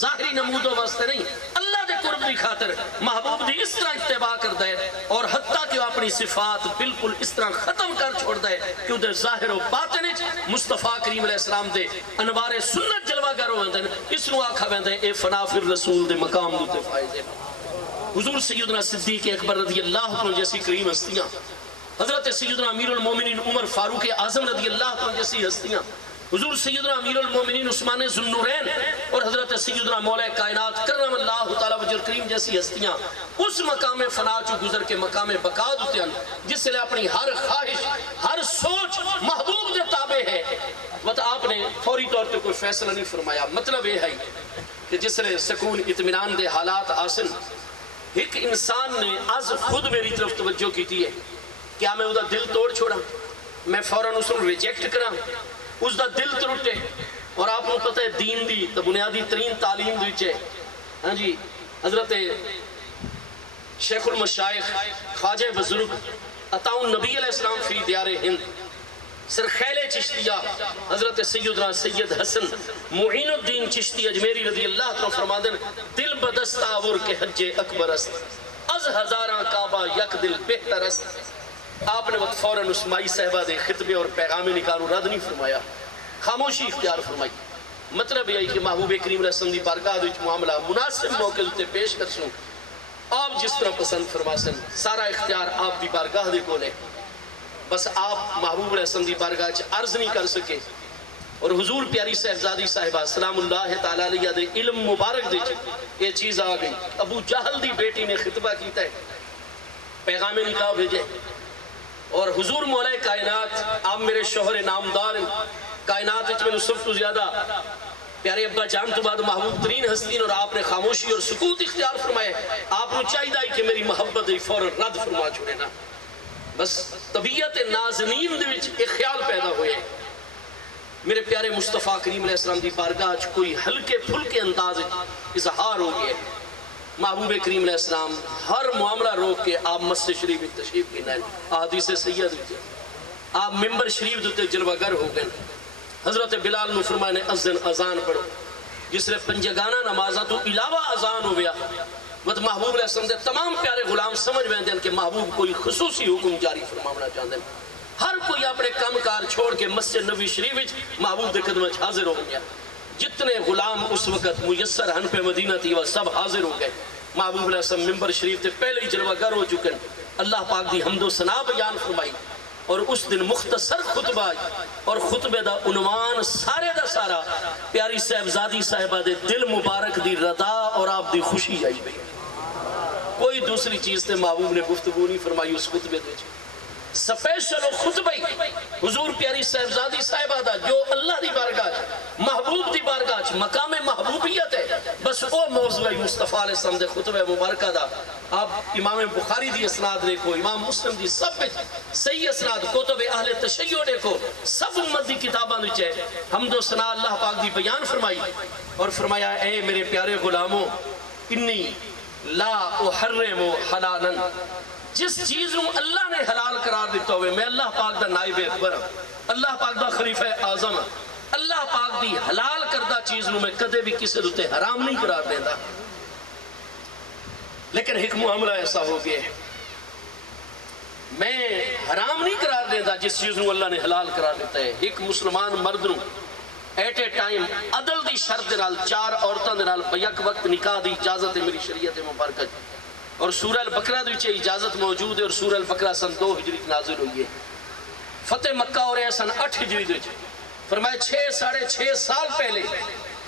ظاہری نمودوں واسطے نہیں، اللہ دے قرب دی خاطر محبوب دی اس طرح اتباع کر دے، اور حتیٰ کہ اپنی صفات بالکل اس طرح ختم کر چھوڑ دے کہ دے ظاہر و باطنج مصطفیٰ کریم علیہ السلام دے انوار سنت جلوہ گر ہوئے ہیں، اس نو آکھا ویندے اے فنا فی الرسول دے مقام دوتے فائدے۔ حضور سیدنا صدیق اکبر رضی اللہ عنہ جیسی کریم ہستیاں، حضرت سیدنا امیر المومنین عمر فاروق اعظم رضی اللہ عنہ جیسی ہستیاں، حضور سیدنا امیر المومنین عثمان ذو النورین اور حضرت سیدنا مولا کائنات کرم اللہ تعالیٰ وجہ کریم جیسی ہستیاں اس مقام فنا چو گزر کے مقام بقا ہوتے ہیں جس سے اپنی ہر خواہش ہر سوچ محبوب دے تابع ہے۔ وقت آپ نے فوری طور پہ کوئی فیصلہ نہیں فرمایا، مطلب یہ ہے کہ جس نے سکون اطمینان دے حالات آسن ایک انسان نے از خود میری طرف توجہ کی تھی ہے، کیا میں ادھا دل توڑ چھوڑا، میں فوراً اس کو ریجیکٹ کرا، اس دا دل ترٹے، اور آپ کو پتہ ہے دین دی تو بنیادی ترین تعلیم دیچے، ہاں جی حضرت شیخ المشائخ خواجہ بزرگ عطاء النبی علیہ السلام فی دیار ہند سرخیل چشتیہ حضرت سیدنا سید حسن معین الدین چشتی اجمیری رضی اللہ عنہ فرمادن دل بدست آور کے حج اکبر است از ہزاراں کعبہ یک دل بہتر است۔ آپ نے وقت فوراً اس مائی صحبہ دے خطبے اور پیغام نکالو رد نہیں فرمایا، خاموشی اختیار فرمائی۔ مطلب یہی کہ محبوب کریم علیہ السلام دی بارگاہ دوچ معاملہ مناسب موقع دوتے پیش کر سوں، آپ جس طرح پسند فرماسن، سارا اختیار آپ دی بارگاہ دے کو لے، بس آپ محبوب علیہ السلام دی بارگاہ چ عرض نہیں کر سکے، اور حضور پیاری صاحبزادی صاحبہ سلام اللہ تعالیٰ علیہ دے علم مبارک دے چکے یہ چیز آ گئی۔ ابو جہل دی بیٹی نے خطبہ کیتا ہے، پیغام نکاح بھیجے، اور حضور مولا کائنات آپ میرے شوہر نامدار کائنات اچھ میں سب تو زیادہ پیارے ابا جان تو بعد محبوب ترین ہستین، اور آپ نے خاموشی اور سکوت اختیار فرمائے۔ آپ نے چاہیے کہ میری محبت فوراً رد فرما چھوڑے نا، بس طبیعت نازنین دے وچ ایک خیال پیدا ہوئے میرے پیارے مصطفیٰ کریم علیہ السلام دی بارگاہ کوئی ہلکے پھلکے انداز اظہار ہو گئے۔ محبوب کریم علیہ السلام ہر معاملہ روک کے آپ مسجد شریف تشریف کی نائن احادیث سید ہوتے آپ ممبر شریف دوتے جلوہ گر ہو گئے۔ حضرت بلال نے فرمایا نے اذان پڑھو، جس نے پنجگانہ نمازہ تو علاوہ اذان ہو گیا۔ محبوب علیہ السلام دے تمام پیارے غلام سمجھ میں کہ محبوب کوئی خصوصی حکم جاری فرمانا چاہتے ہیں، ہر کوئی اپنے کام کار چھوڑ کے مسجد نبی شریف محبوب دے قدمہ حاضر ہو گیا۔ جتنے غلام اس وقت میسر ہن پہ مدینہ تھی وہ سب حاضر ہو گئے۔ محبوب علیہ السلام ممبر شریف تے پہلے ہی جلوہ گر ہو چکے، اللہ پاک دی حمد و ثنا بیان فرمائی، اور اس دن مختصر خطبہ اور خطبے دا عنوان سارے دا سارا پیاری صاحبزادی صاحبہ دے دل مبارک دی رضا اور آپ دی خوشی آئی بھی، کوئی دوسری چیز تے محبوب نے گفتگو نہیں فرمائی اس خطبے دے سپیشل خطبہ حضور پیاری صاحبزادی صاحبہ دا جو اللہ دی بارگاہ محبوب دی بارگاہ مقام محبوبیت ہے، بس وہ موضوع مصطفیٰ علیہ السلام دے خطبہ مبارکہ دا آپ امام بخاری دی اسناد دیکھو، امام مسلم دی سب صحیح اسناد کتب اہل تشیع دیکھو، سب امت دی کتاباں نیچے حمد و ثنا اللہ پاک دی بیان فرمائی، اور فرمایا اے میرے پیارے غلاموں انی لا احرم حلالا، جس چیز نو اللہ نے حلال قرار دیتا ہوئے میں اللہ پاک دا نائب اکبر، اللہ پاک دا خلیفہ اعظم، اللہ پاک دی حلال کردہ چیز نو میں کدے بھی کسی دوتے حرام نہیں قرار دیتا، لیکن ایک معاملہ ایسا ہو گیا ہے میں حرام نہیں قرار دیتا جس چیز نو اللہ نے حلال قرار دیتا ہے۔ ایک مسلمان مرد نو ایٹ اے ٹائم عدل دی شرط نال 4 عورتاں دے نال بیک وقت نکاح دی اجازت ہے میری شریعت مبارکہ، اور سورہ البقرہ دوچے اجازت موجود ہے، اور سورہ البقرہ سن 2 ہجری نازل ہوئی ہے، فتح مکہ اور ہے سن 8 ہجری دوچے، فرمایا 6.5 سال پہلے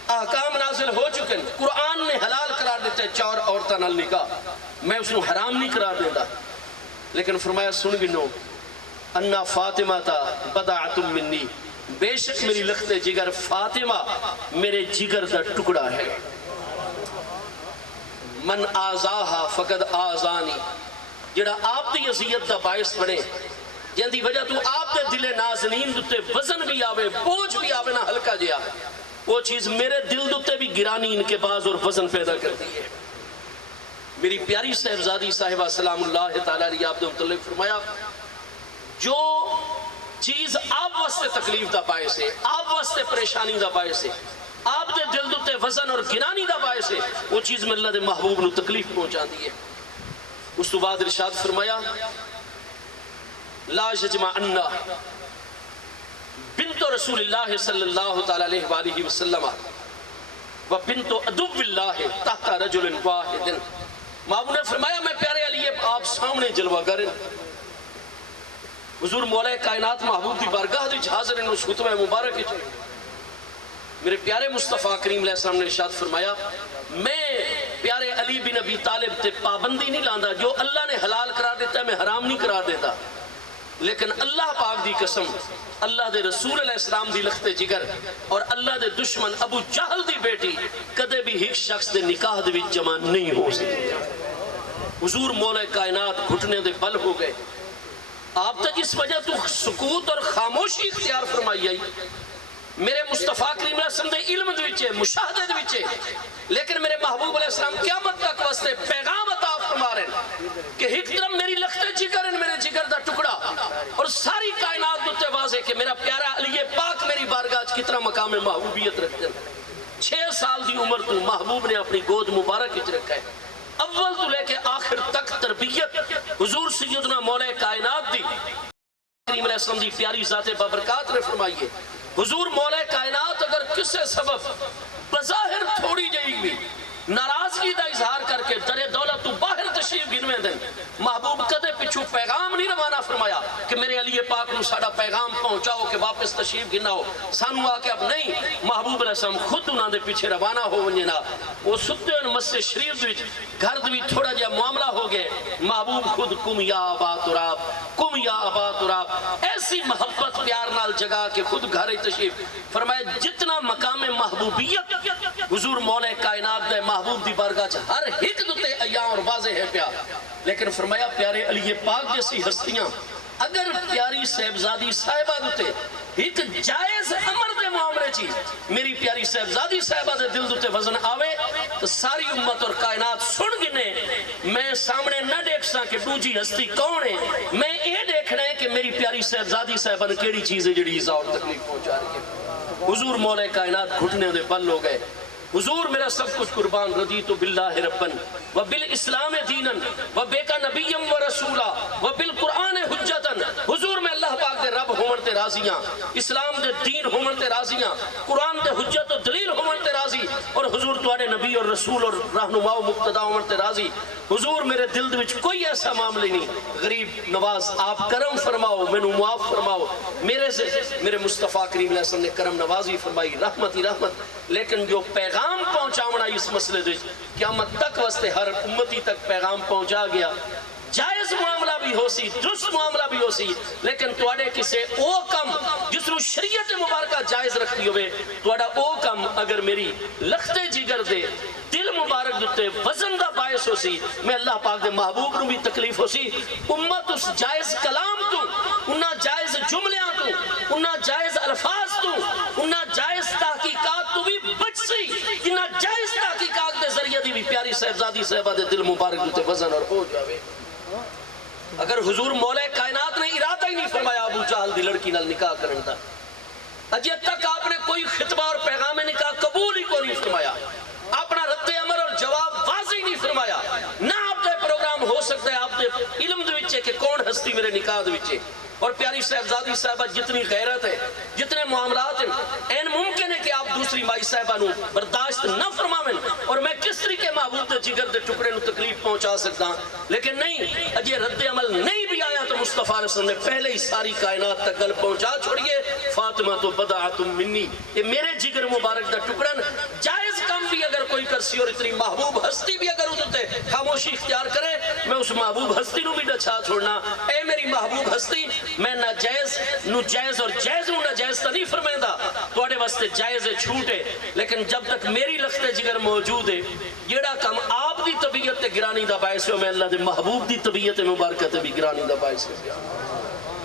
احکام نازل ہو چکے ہیں، قرآن نے حلال قرار دیتا ہے 4 عورتاں نال نکاح، میں اس نے حرام نہیں قرار دیتا، لیکن فرمایا سن گنو انا فاطمہ تا بدعت منی، بے شک میری لخت جگر فاطمہ میرے جگر دا ٹکڑا ہے، من آزاہا فقد آزانی، جڑا آپ دی عزیت دا باعث بنے، جن دی وجہ تو آپ دے دل نازنین دوتے وزن بھی آوے، بوجھ بھی آوے نہ ہلکا جیا، وہ چیز میرے دل دوتے بھی گرانی ان کے باز اور وزن پیدا کرتی ہے۔ میری پیاری صاحبزادی صاحبہ سلام اللہ تعالیٰ علیہ آپ نے متعلق فرمایا، جو چیز آپ واسطے تکلیف دا باعث ہے، آپ واسطے پریشانی دا باعث ہے، آپ دے دل دوتے وزن اور گرانی دا باعث ہے، وہ چیز میں اللہ دے محبوب نو تکلیف پہنچا دی ہے۔ اس تو بعد ارشاد فرمایا، لا یجمعنا بنت رسول اللہ صلی اللہ تعالیٰ علیہ وآلہ وسلم و بنت عدو اللہ تحت رجل واحد۔ محبوب نے فرمایا، میں پیارے علی آپ سامنے جلوہ گرن، حضور مولا کائنات محبوب دی بارگاہ دی حاضر ہیں اس خطبہ مبارک کی، میرے پیارے مصطفیٰ کریم علیہ السلام نے ارشاد فرمایا، میں پیارے علی بن ابی طالب تے پابندی نہیں لاندا، جو اللہ نے حلال قرار دیتا ہے میں حرام نہیں قرار دیتا، لیکن اللہ پاک دی قسم، اللہ دے رسول علیہ السلام دی لخت جگر اور اللہ دے دشمن ابو جہل دی بیٹی کدے بھی ایک شخص دے نکاح دے وچ جمع نہیں ہو سکتی۔ حضور مولا کائنات گھٹنے دے بل ہو گئے، آپ تک اس وجہ تو سکوت اور خاموشی اختیار فرمائی آئی، میرے مصطفیٰ کریم علیہ السلام دے علم دے وچے مشاہدے دے وچے، لیکن میرے محبوب علیہ السلام قیامت تک واسطے پیغام عطا فرما رہے ہیں کہ ایک طرف میری لخت جگر ہے، میرے جگر دا ٹکڑا، اور ساری کائنات دوتے واضح کہ میرا پیارا علی پاک میری بارگاہ کتنا مقام محبوبیت رکھتے ہیں۔ 6 سال دی عمر تو محبوب نے اپنی گود مبارک وچ رکھا ہے، اول تو لے کے آخر تک تربیت حضور سیدنا مولا کائنات دی کریم علیہ السلام دی پیاری ذات بابرکات نے فرمائی ہے۔ حضور مولا کائنات اگر کسے سبب بظاہر تھوڑی جائی بھی ناراضگی دا اظہار کر کے در دولت تو باہر تشریف گنویں دن، محبوب کدے پچھو پیغام نہیں روانہ فرمایا کہ میرے علی پاک نو ساڑا پیغام پہنچاؤ کہ واپس تشریف گناؤ، سانو آکے اب نہیں، محبوب علیہ السلام خود انہاں دے پیچھے روانہ ہو ونجنا، وہ ستے ان مسجد شریف دویچ گھر دوی تھوڑا جا معاملہ ہو گئے، محبوب خود کم یا ابا تراب، کم یا ابا تراب، ایسی محبت پیار نال جگہ کہ خود گھر تشریف فرمائے، جتنا مقام محبوبیت حضور مولا کائنات دے محبوب دی بارگاہ ہر ایک دوتے ایاں اور واضح ہے پیا، لیکن فرمایا پیارے علی پاک جیسی ہستیاں اگر پیاری صاحبزادی صاحبہ دوتے ایک جائز امر دے معاملے چیز میری پیاری صاحبزادی صاحبہ دے دل دوتے وزن آوے تو ساری امت اور کائنات سن گنے، میں سامنے نہ دیکھ سا کہ دوجی ہستی کون ہے، میں یہ دیکھنا ہے کہ میری پیاری صاحبزادی صاحبہ نے کیڑی چیزیں جڑی ایزا اور تکلیف پہنچا رہی ہے۔ حضور مولا کائنات گھٹنے دے بل ہو گئے، حضور میرا سب کچھ قربان، رضیت باللہ ربن و بالاسلام دینا و بیکا نبیم و رسولا و بالقرآن حجتا، حضور میں اللہ پاک دے رب ہومن تے راضیاں، اسلام دے دین ہومن تے راضیاں، قرآن دے حجت و دلیل ہومن تے راضی، اور حضور تواڈے نبی اور رسول اور رہنما و مقتدا ہومن تے راضی۔ حضور میرے دل دے وچ کوئی ایسا معاملہ نہیں، غریب نواز آپ کرم فرماؤ، میں نو معاف فرماؤ، میرے سے میرے مصطفیٰ کریم علیہ السلام نے کرم نوازی فرمائی، رحمت ہی رحمت، لیکن جو پیغام پہنچاونا اس مسئلے دے قیامت تک واسطے ہر امتی تک پیغام پہنچا گیا، جائز معاملہ بھی ہو سی، درست معاملہ بھی ہو سی، لیکن تواڈے کسے او کم جس رو شریعت مبارکہ جائز رکھتی ہوئے، تواڈا او کم اگر میری لخت جگر دے دل مبارک دوتے وزن دا باعث ہو سی، میں اللہ پاک دے محبوب نو بھی تکلیف ہو سی، امت اس جائز کلام تو، انہا جائز جملیاں تو، انہا جائز الفاظ تو، انہا جائز تحقیقات تو بھی بچ سی، انہا جائز تحقیقات دے ذریعہ دی بھی پیاری صاحبزادی صاحبہ دے دل مبارک دوتے وزن اور ہو جاوے۔ اگر حضور مولا کائنات نے ارادہ ہی نہیں فرمایا ابو جہل دی لڑکی نال نکاح کرن دا، اجے تک آپ نے کوئی خطبہ اور پیغام نکاح قبول ہی کو نہیں فرمایا، اپنا رد عمل اور جواب واضح نہیں فرمایا، نہ آپ دے پروگرام ہو سکتا ہے آپ دے علم دے وچے کہ کون ہستی میرے نکاح دے وچے، اور پیاری صاحبزادی صاحبہ جتنی غیرت ہے، جتنے معاملات ہیں، این ممکن ہے کہ آپ دوسری مائی صاحبہ نو برداشت نہ فرماویں، اور میں کس طریقے محبوب دے جگر دے ٹکڑے نو تکلیف پہنچا سکتا ہوں، لیکن نہیں، اجے رد عمل نہیں بھی آیا تو مصطفیٰ علیہ السلام نے پہلے ہی ساری کائنات تک گل پہنچا چھوڑیے، فاطمہ تو بدعت منی، یہ میرے جگر مبارک دا ٹکڑن جائز کم بھی اگر کوئی کرسی اور اتنی محبوب ہستی بھی اگر ادھتے خاموشی اختیار کرے، میں اس محبوب ہستی نو بھی نچھا چھوڑنا، اے میری محبوب ہستی، میں نہ جائز نو جائز اور جائز نو نہ جائز تا نہیں فرمائندہ، توڑے واسطے جائز چھوٹے، لیکن جب تک میری لخت جگر موجود ہے، جیڑا کم آپ دی طبیعت تے گرانی دا باعث ہو، میں اللہ دے محبوب دی طبیعت مبارکت بھی گرانی دا باعث ہو گیا۔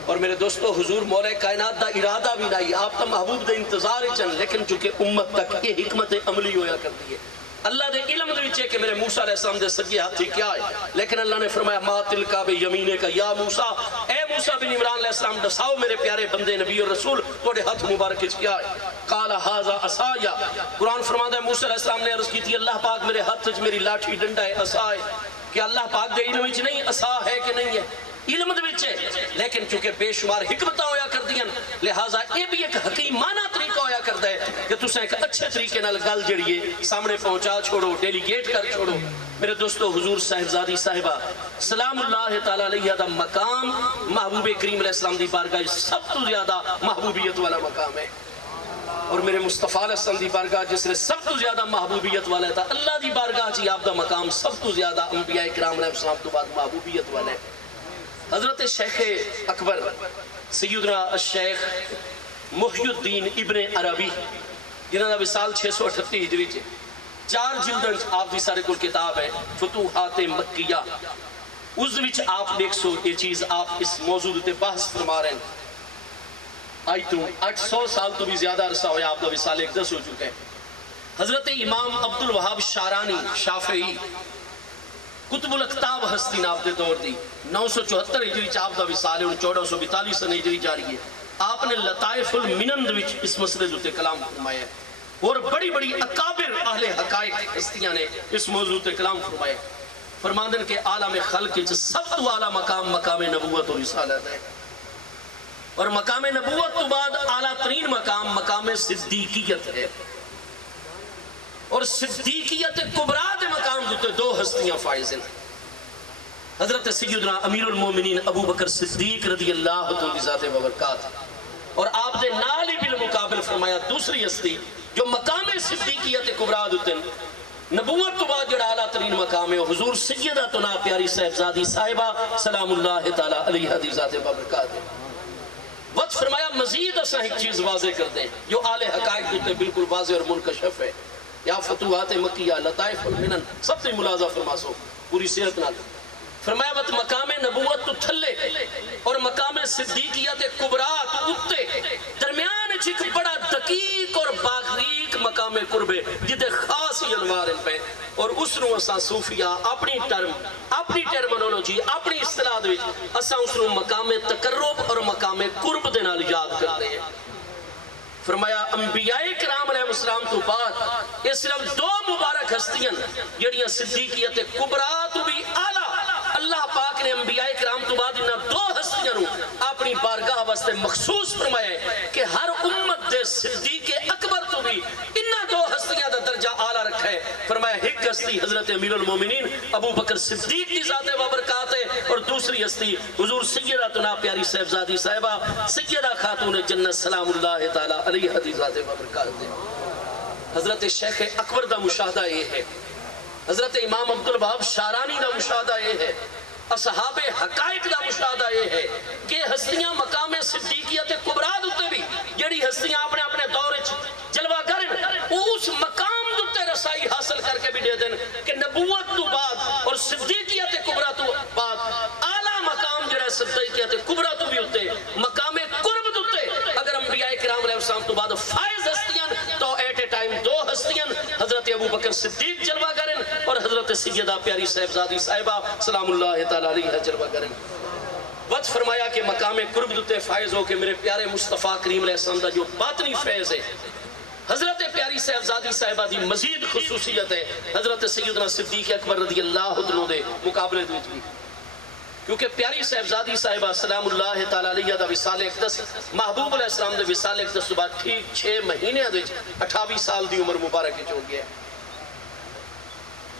اور میرے دوستو حضور مولا کائنات دا ارادہ بھی نہیں، آپ تا محبوب دے انتظار چن، لیکن چونکہ امت تک یہ حکمت عملی ہویا کرتی ہے۔ اللہ دے علم دے وچے کہ میرے موسیٰ علیہ السلام دے سجے ہاتھی کیا ہے، لیکن اللہ نے فرمایا ما تلکا بے یمینے کا یا موسیٰ، اے موسیٰ بن عمران علیہ السلام دساؤ میرے پیارے بندے نبی اور رسول توڑے ہاتھ مبارک کیا ہے۔ قال ھذا عصایا، قرآن فرماتا ہے موسیٰ علیہ السلام نے عرض کی تھی اللہ پاک میرے ہاتھ وچ میری لاٹھی ڈنڈا ہے عصا ہے، کہ اللہ پاک دے علم وچ نہیں عصا ہے کہ نہیں ہے، علم دے وچ ہے، لیکن چونکہ بے شمار حکمتاں ہویا کردیاں لہٰذا یہ بھی ایک حکیمانہ طریقہ ہویا کردا ہے کہ تساں ایک اچھے طریقے نال گل جڑی ہے سامنے پہنچا چھوڑو، ڈیلیگیٹ کر چھوڑو۔ میرے دوستو حضور صاحبزادی صاحبہ سلام اللہ تعالی علیہ دا مقام محبوب کریم علیہ السلام دی بارگاہ سب تو زیادہ محبوبیت والا مقام ہے، اور میرے مصطفیٰ علیہ السلام دی بارگاہ جس نے سب تو زیادہ محبوبیت والا تھا، اللہ دی بارگاہ جی آپ دا مقام سب تو زیادہ انبیاء کرام علیہ السلام تو بعد محبوبیت والا ہے۔ حضرت شیخ اکبر سیدنا الشیخ محی الدین ابن عربی جنہاں دا وصال 638 ہجری چ 4 جلداں آپ دی سارے کول کتاب ہے فتوحات مکیہ، اس وچ آپ دیکھ سو یہ چیز آپ اس موضوع تے بحث فرما رہے ہیں۔ آئی تو 800 سال تو بھی زیادہ عرصہ ہویا آپ کا وصال اقدس ہو چکا ہے۔ حضرت امام عبد الوہاب شارانی شافعی قطب الاقطاب ہستی ناب دے دور دی 974 ہجری چاپ دا وصال ہے، 1442 سن ہجری جاری ہے۔ آپ نے لطائف المنند وچ اس مسئلے دوتے کلام فرمایا ہے، اور بڑی بڑی اکابر اہل حقائق ہستیاں نے اس موضوع تے کلام فرمایا ہے۔ فرماندن کے عالم خلق وچ سب تو اعلیٰ مقام مقام نبوت و رسالت ہے، اور مقام نبوت تو بعد اعلیٰ ترین مقام مقام صدیقیت ہے، اور صدیقیت کبریٰ دے مقام دوتے دو ہستیاں فائز ہیں، حضرت سیدنا امیر المومنین ابو بکر صدیق رضی اللہ تعالی ذات وبرکات، اور آپ دے نال ہی بالمقابل فرمایا دوسری ہستی جو مقام صدیقیت کبریٰ دوتے نبوت تو بعد جڑا اعلیٰ ترین مقام ہے، حضور سیدتنا پیاری صاحبزادی صاحبہ سلام اللہ تعالی علیہ دی ذات وبرکات ہے۔ وقت فرمایا مزید اساں ایک چیز واضح کر دیں جو آل حقائق دوتے بالکل واضح اور منکشف ہے، یا فتوحات مکیہ لطائف المنن سب سے ملاحظہ فرما سو پوری صحت نال فرمایا وقت مقام نبوت تو تھلے اور مقام صدیقیت کبریٰ تو اتے درمیان ایک بڑا دقیق اور باریک مقام قرب ہے جدے خاص ہی انوار ان پہ، اور اس نو اساں صوفیہ اپنی ٹرمنولوجی اپنی اصطلاح دے وچ اساں اس نو مقام تقرب اور مقام قرب دے نال یاد کرتے ہیں۔ فرمایا انبیاء کرام علیہ السلام تو بعد یہ صرف دو مبارک ہستیاں جڑیاں صدیقیت کبریٰ تو بھی اعلیٰ اللہ پاک نے انبیاء کرام تو بعد انہاں دو ہستیاں نو اپنی بارگاہ واسطے مخصوص فرمایا ہے کہ ہر امت دے صدیق اکبر تو بھی انہاں دو ہستیاں دا درجہ اعلیٰ رکھا ہے۔ فرمایا ایک ہستی حضرت امیر المومنین ابو بکر صدیق کی ذات وبرکات ہے، اور دوسری ہستی حضور سیدتنا پیاری صاحبزادی صاحبہ سیدہ خاتون جنت سلام اللہ تعالی علیہ دی ذات وبرکات ہے۔ حضرت شیخ اکبر دا مشاہدہ یہ ہے، حضرت امام عبد الوہاب شارانی دا مشاہدہ یہ ہے، اصحاب حقائق دا مشاہدہ یہ ہے کہ ہستیاں مقام صدیقیت کبریٰ دوتے بھی جڑی ہستیاں اپنے اپنے دور جلوہ کرن اس مقام دوتے رسائی حاصل کر کے بھی دے دیں کہ نبوت تو بعد اور صدیقیت کبریٰ تو بعد اعلیٰ مقام جڑا صدیقیت کبریٰ تو بھی ہوتے مقام قرب دوتے اگر انبیاء کرام علیہ السلام تو بعد فائز ہستیاں تو ایٹ اے ٹائم دو ہستیاں حضرت ابو بکر صدیق جلوہ کرن اور حضرت سیدہ پیاری صاحبزادی صاحبہ سلام اللہ تعالی علیہ جلوہ کرن۔ وقت فرمایا کہ مقام قرب دوتے فائز ہو کہ میرے پیارے مصطفیٰ کریم علیہ السلام دا جو باطنی فیض ہے، حضرت پیاری صاحبزادی صاحبہ دی مزید خصوصیت ہے حضرت سیدنا صدیق اکبر رضی اللہ عنہ دے مقابلے دوت بھی، کیونکہ پیاری صاحبزادی صاحبہ سلام اللہ تعالی علیہ دا وصال اقدس محبوب علیہ السلام دے وصال اقدس بعد ٹھیک 6 مہینے دے 28 سال دی عمر مبارک ہو گیا ہے۔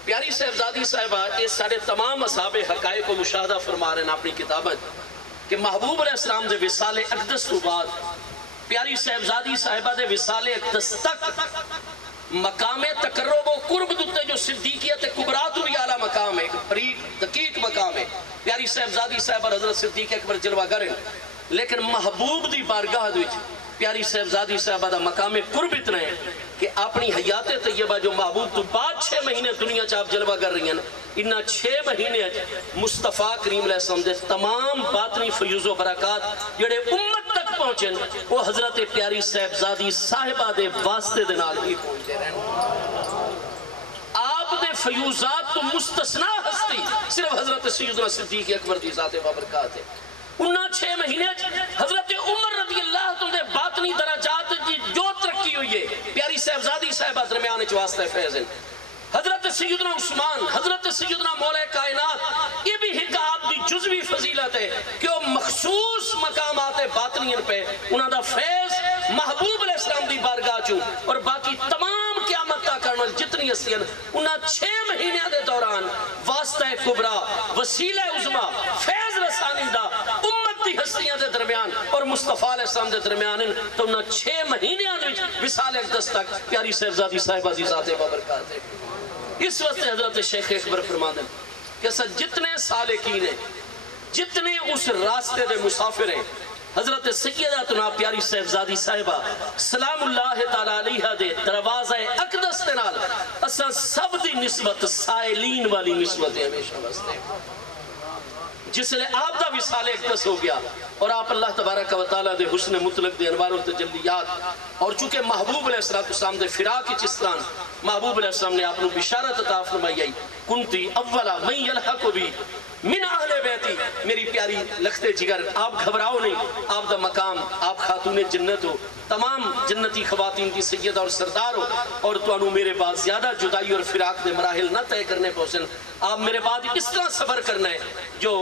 پیاری صاحبزادی صاحبہ یہ سارے تمام اصحاب حقائق کو مشاہدہ فرما رہے ہیں اپنی کتابت کہ محبوب علیہ السلام دے وصال اقدس تو بعد پیاری صاحبزادی صاحبہ دے وصال اقدس تک مقام تقرب و قرب دوتے جو صدیقیت کبریٰ تو بھی اعلیٰ مقام ہے، ایک بریک دقیق مقام ہے۔ پیاری صاحبزادی صاحبہ حضرت صدیق اکبر جلوہ گرن لیکن محبوب دی بارگاہ وچ پیاری صاحبزادی صاحبہ دا مقام قرب اتنا ہے کہ اپنی حیات طیبہ جو محبوب تو بعد 6 مہینے دنیا چاپ جلوہ کر رہی ہیں، انہا 6 مہینے مصطفیٰ کریم علیہ السلام دے تمام باطنی فیوز و برکات جڑے امت تک پہنچیں وہ حضرت پیاری صاحبزادی صاحبہ دے واسطے دے نال ہی پہنچے رہے۔ آپ دے فیوزات تو مستثنا ہستی صرف حضرت سیدنا صدیق اکبر دی ذات بابرکات ہے۔ انہاں 6 مہینے حضرت عمر رضی اللہ عنہ دے باطنی درجات جو ترقی ہوئی ہے پیاری صاحبزادی صاحبہ درمیان واسطہ فیض ہیں۔ حضرت سیدنا عثمان، حضرت سیدنا مولا کائنات، یہ بھی ایک آپ دی جزوی فضیلت ہے کہ وہ مخصوص مقامات باطنی پہ انہاں دا فیض محبوب علیہ السلام دی بارگاہ چوں اور باقی تمام قیامت تک کرنا جتنی ہستیاں انہاں 6 مہینے دے دوران واسطہ کبرا، وسیلہ عظما، فیض رسانی دا امت دی ہستیاں دے درمیان اور مصطفیٰ علیہ السلام دے درمیان تو انہاں 6 مہینے دے وصال اقدس تک پیاری صاحبزادی صاحبہ دی ذات بابرکات ہے۔ اس وقت حضرت شیخ اکبر فرماتے ہیں کہ جتنے سالکین ہیں، جتنے اس راستے دے مسافر ہیں، حضرت سیداتنا پیاری صاحبزادی صاحبہ سلام اللہ تعالیٰ علیہ دے دروازہ اقدس دے نال اساں سب دی نسبت سائلین والی نسبت ہے ہمیشہ واسطے۔ جس لئے آپ دا وصال اقدس ہو گیا اور آپ اللہ تبارک و تعالیٰ دے حسن مطلق دے انوار و تجلیات اور چونکہ محبوب علیہ السلام دے فراق چستان محبوب علیہ السلام نے آپ نے بشارت عطا فرمائی آئی کنتی اولا من یلحق بی من اہل بیتی، میری پیاری لختے جگر آپ گھبراؤ نہیں، آپ دا مقام آپ خاتون جنت ہو، تمام جنتی خواتین کی سید اور سردار ہو اور تو انہوں میرے بعد زیادہ جدائی اور فراق دے مراحل نہ طے کرنے پہنچن، آپ میرے بعد اس طرح صبر کرنا ہے جو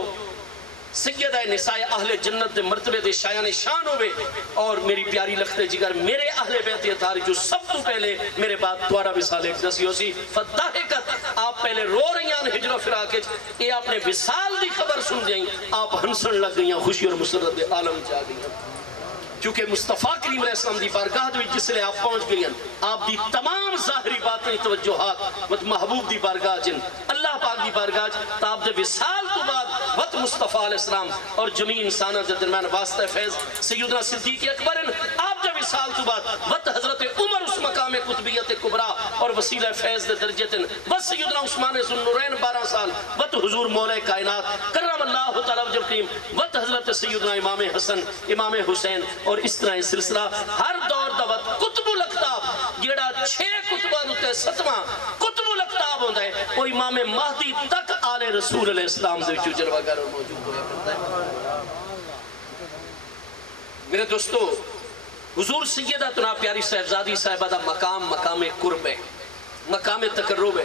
سیدہ نساء اہل جنت دے مرتبے دے شایان شان ہوئے اور میری پیاری لختے جگر میرے اہل بیت اطہار جو سب تو پہلے میرے بعد دوارہ وصال اقدس ہو سی فداحکت آپ پہلے رو رہی ہیں ہجر و فراقت یہ آپ نے وصال دی خبر سن جائیں آپ ہنسن لگ گئی ہیں خوشی اور مسرت عالم جا گئی ہیں چونکہ مصطفیٰ کریم علیہ السلام دی بارگاہ دوی جس لئے آپ پہنچ گئی ہیں آپ دی تمام ظاہری باتیں توجہات وقت محبوب دی بارگاہ جن اللہ پاک دی بارگاہ تا آپ دے وصال تو بعد وقت مصطفیٰ علیہ السلام اور جمیع انسانہ دے درمیان واسطہ فیض سیدنا صدیق اکبر آپ دے وصال تو بعد وقت حضرت عمر اس مقام قطبیت کبرا اور وسیلہ فیض دے درجتن وقت سیدنا عثمان ذوالنورین 12 سال وقت حضور مولا کائنات کرم اللہ تعالیٰ وجل کریم وقت حضرت سیدنا امام حسن امام حسین اور اس طرح سلسلہ ہر دور دوت قطب الاقطاب جیڑا 6 قطبہ دوتے 7واں قطب الاقطاب ہوندہ ہے وہ امام مہدی تک آل رسول علیہ السلام دے جو جلوہ گر موجود ہویا کرتا ہے۔ میرے دوستو حضور سیداتنا پیاری صاحبزادی صاحبہ دا مقام قرب ہے، مقام تقرب ہے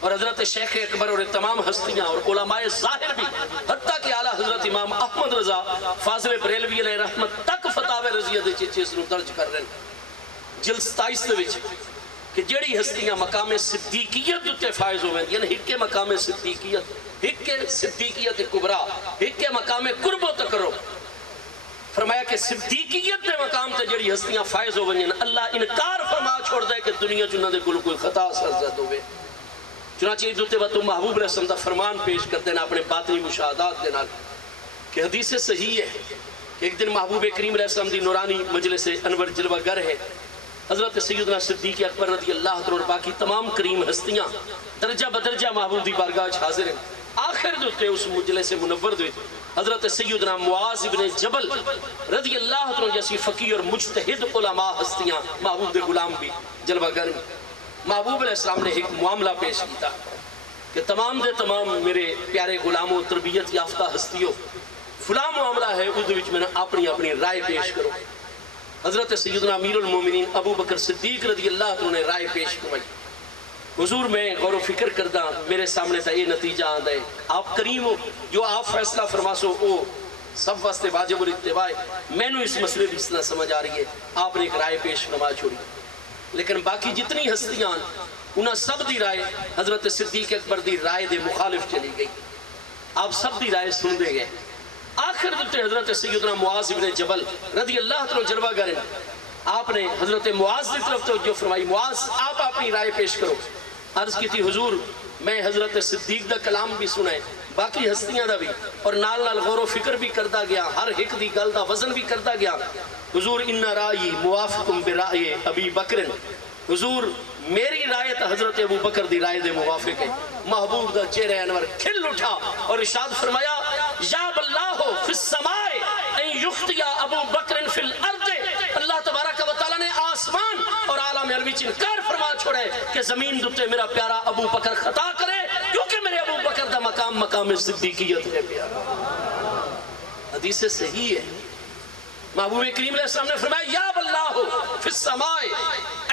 اور حضرت شیخ اکبر اور تمام ہستیاں اور علماء ظاہر بھی حتیٰ کہ اعلیٰ حضرت امام احمد رضا فاضل بریلوی علیہ رحمت تک فتاوی رضیہ دے چیز نو درج کر رہے ہیں جلد 27 دے وچ کہ جڑی ہستیاں مقام صدیقیت دوتے فائز ہوئے یعنی ہکے مقام صدیقیت ہکے صدیقیت کبرا ہکے مقام قرب و تقرب فرمایا کہ صدیقیت دے مقام تے جڑی ہستیاں فائز ہوئے اللہ انکار فرما چھوڑ دے کہ دنیا چنہ دے کوئی خطا سرزد ہوئے چنانچہ یہ دوتے وقت محبوب علیہ السلام دا فرمان پیش کرتے ہیں اپنے باطنی مشاہدات دے نال کہ حدیث صحیح ہے کہ ایک دن محبوب کریم علیہ السلام دی نورانی مجلس انور جلوہ گر ہے حضرت سیدنا صدیق اکبر رضی اللہ عنہ اور باقی تمام کریم ہستیاں درجہ بدرجہ محبوب دی بارگاہ حاضر ہیں آخر دوتے اس مجلس منور دوتے حضرت سیدنا معاذ بن جبل رضی اللہ عنہ جیسی فقی اور مجتہد علماء ہستیاں محبوب دے غلام بھی جلوہ گر محبوب علیہ السلام نے ایک معاملہ پیش کیتا کہ تمام دے تمام میرے پیارے غلاموں تربیت یافتہ ہستیوں فلاں معاملہ ہے اس وچ میں اپنی رائے پیش کرو حضرت سیدنا امیر المومنین ابو بکر صدیق رضی اللہ عنہ نے رائے پیش کروائی حضور میں غور و فکر کردہ میرے سامنے تا یہ نتیجہ آندہ ہے آپ کریم ہو جو آپ فیصلہ فرماسو او سب واسطے واجب الاتباع میں نے اس مسئلے بھی اس طرح سمجھ آ رہی ہے آپ نے ایک رائے پیش فرما چھوڑی لیکن باقی جتنی ہستیاں انہاں سب دی رائے حضرت صدیق اکبر دی رائے دے مخالف چلی گئی آپ سب دی رائے سن دے گئے آخر دوتے حضرت سیدنا معاذ بن جبل رضی اللہ عنہ جلوہ گریں آپ نے حضرت معاذ کی طرف توجہ فرمائی معاذ آپ اپنی رائے پیش کرو عرض کی تھی حضور میں حضرت صدیق دا کلام بھی سنائے باقی ہستیاں دا بھی، اور نال نال غور و فکر بھی کرتا گیا، ہر ایک دی گل دا وزن بھی کرتا گیا۔ حضور ان رائی موافقم برائے ابی بکر، حضور میری رائے تا حضرت ابو بکر دی رائے دے موافق ہے۔ محبوب دا چہرہ انور کھل اٹھا اور ارشاد فرمایا یا باللہ فی السماء ان یخطی ابو بکر فی الارض، اللہ تبارک و تعالیٰ نے آسمان اور عالم عربی انکار فرما چھوڑے کہ زمین دوتے میرا پیارا ابو بکر خطا کرے، کیونکہ میرے ابو بکر دا مقام مقام صدیقیت ہے پیارا۔ حدیث صحیح ہے۔ محبوب کریم علیہ السلام نے فرمایا یا باللہ فی السماء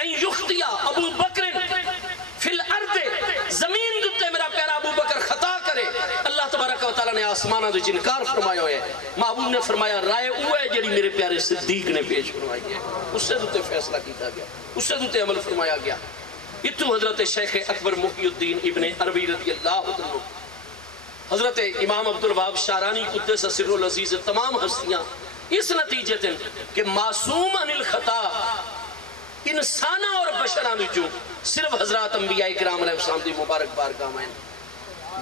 ان یخطی ابو بکر فی الارض، زمین دوتے میرا پیارا ابو بکر خطا کرے، اللہ تبارک و تعالیٰ نے آسمانہ دے انکار فرمایا ہے۔ محبوب نے فرمایا رائے وہ ہے جڑی میرے پیارے صدیق نے پیش فرمائی ہے، اس سے دوتے فیصلہ کیتا گیا، اس سے دوتے عمل فرمایا گیا۔ اتو حضرت شیخ اکبر محی الدین ابن عربی رضی اللہ عنہ، حضرت امام عبدالوہاب شارانی قدس سر العزیز، تمام ہستیاں اس نتیجے تھے کہ معصوم عن الخطا انسانہ اور بشران جو صرف حضرات انبیاء کرام علیہ السلام دی مبارک بارگاہ میں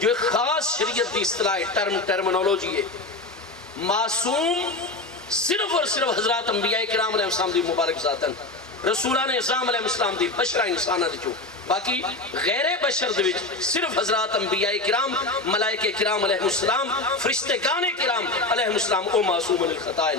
جو ایک خاص شریعت دی اصطلاح ٹرمنالوجی ہے، معصوم صرف اور صرف حضرات انبیاء کرام علیہ السلام دی مبارک ذاتن، رسولان اعظام علیہ السلام دی بشرہ انسانہ دی جو، باقی غیر بشر دے وچ صرف حضرات انبیاء کرام، ملائکہ کرام علیہ السلام، فرشتگان کرام علیہ السلام او معصوم عن الخطا۔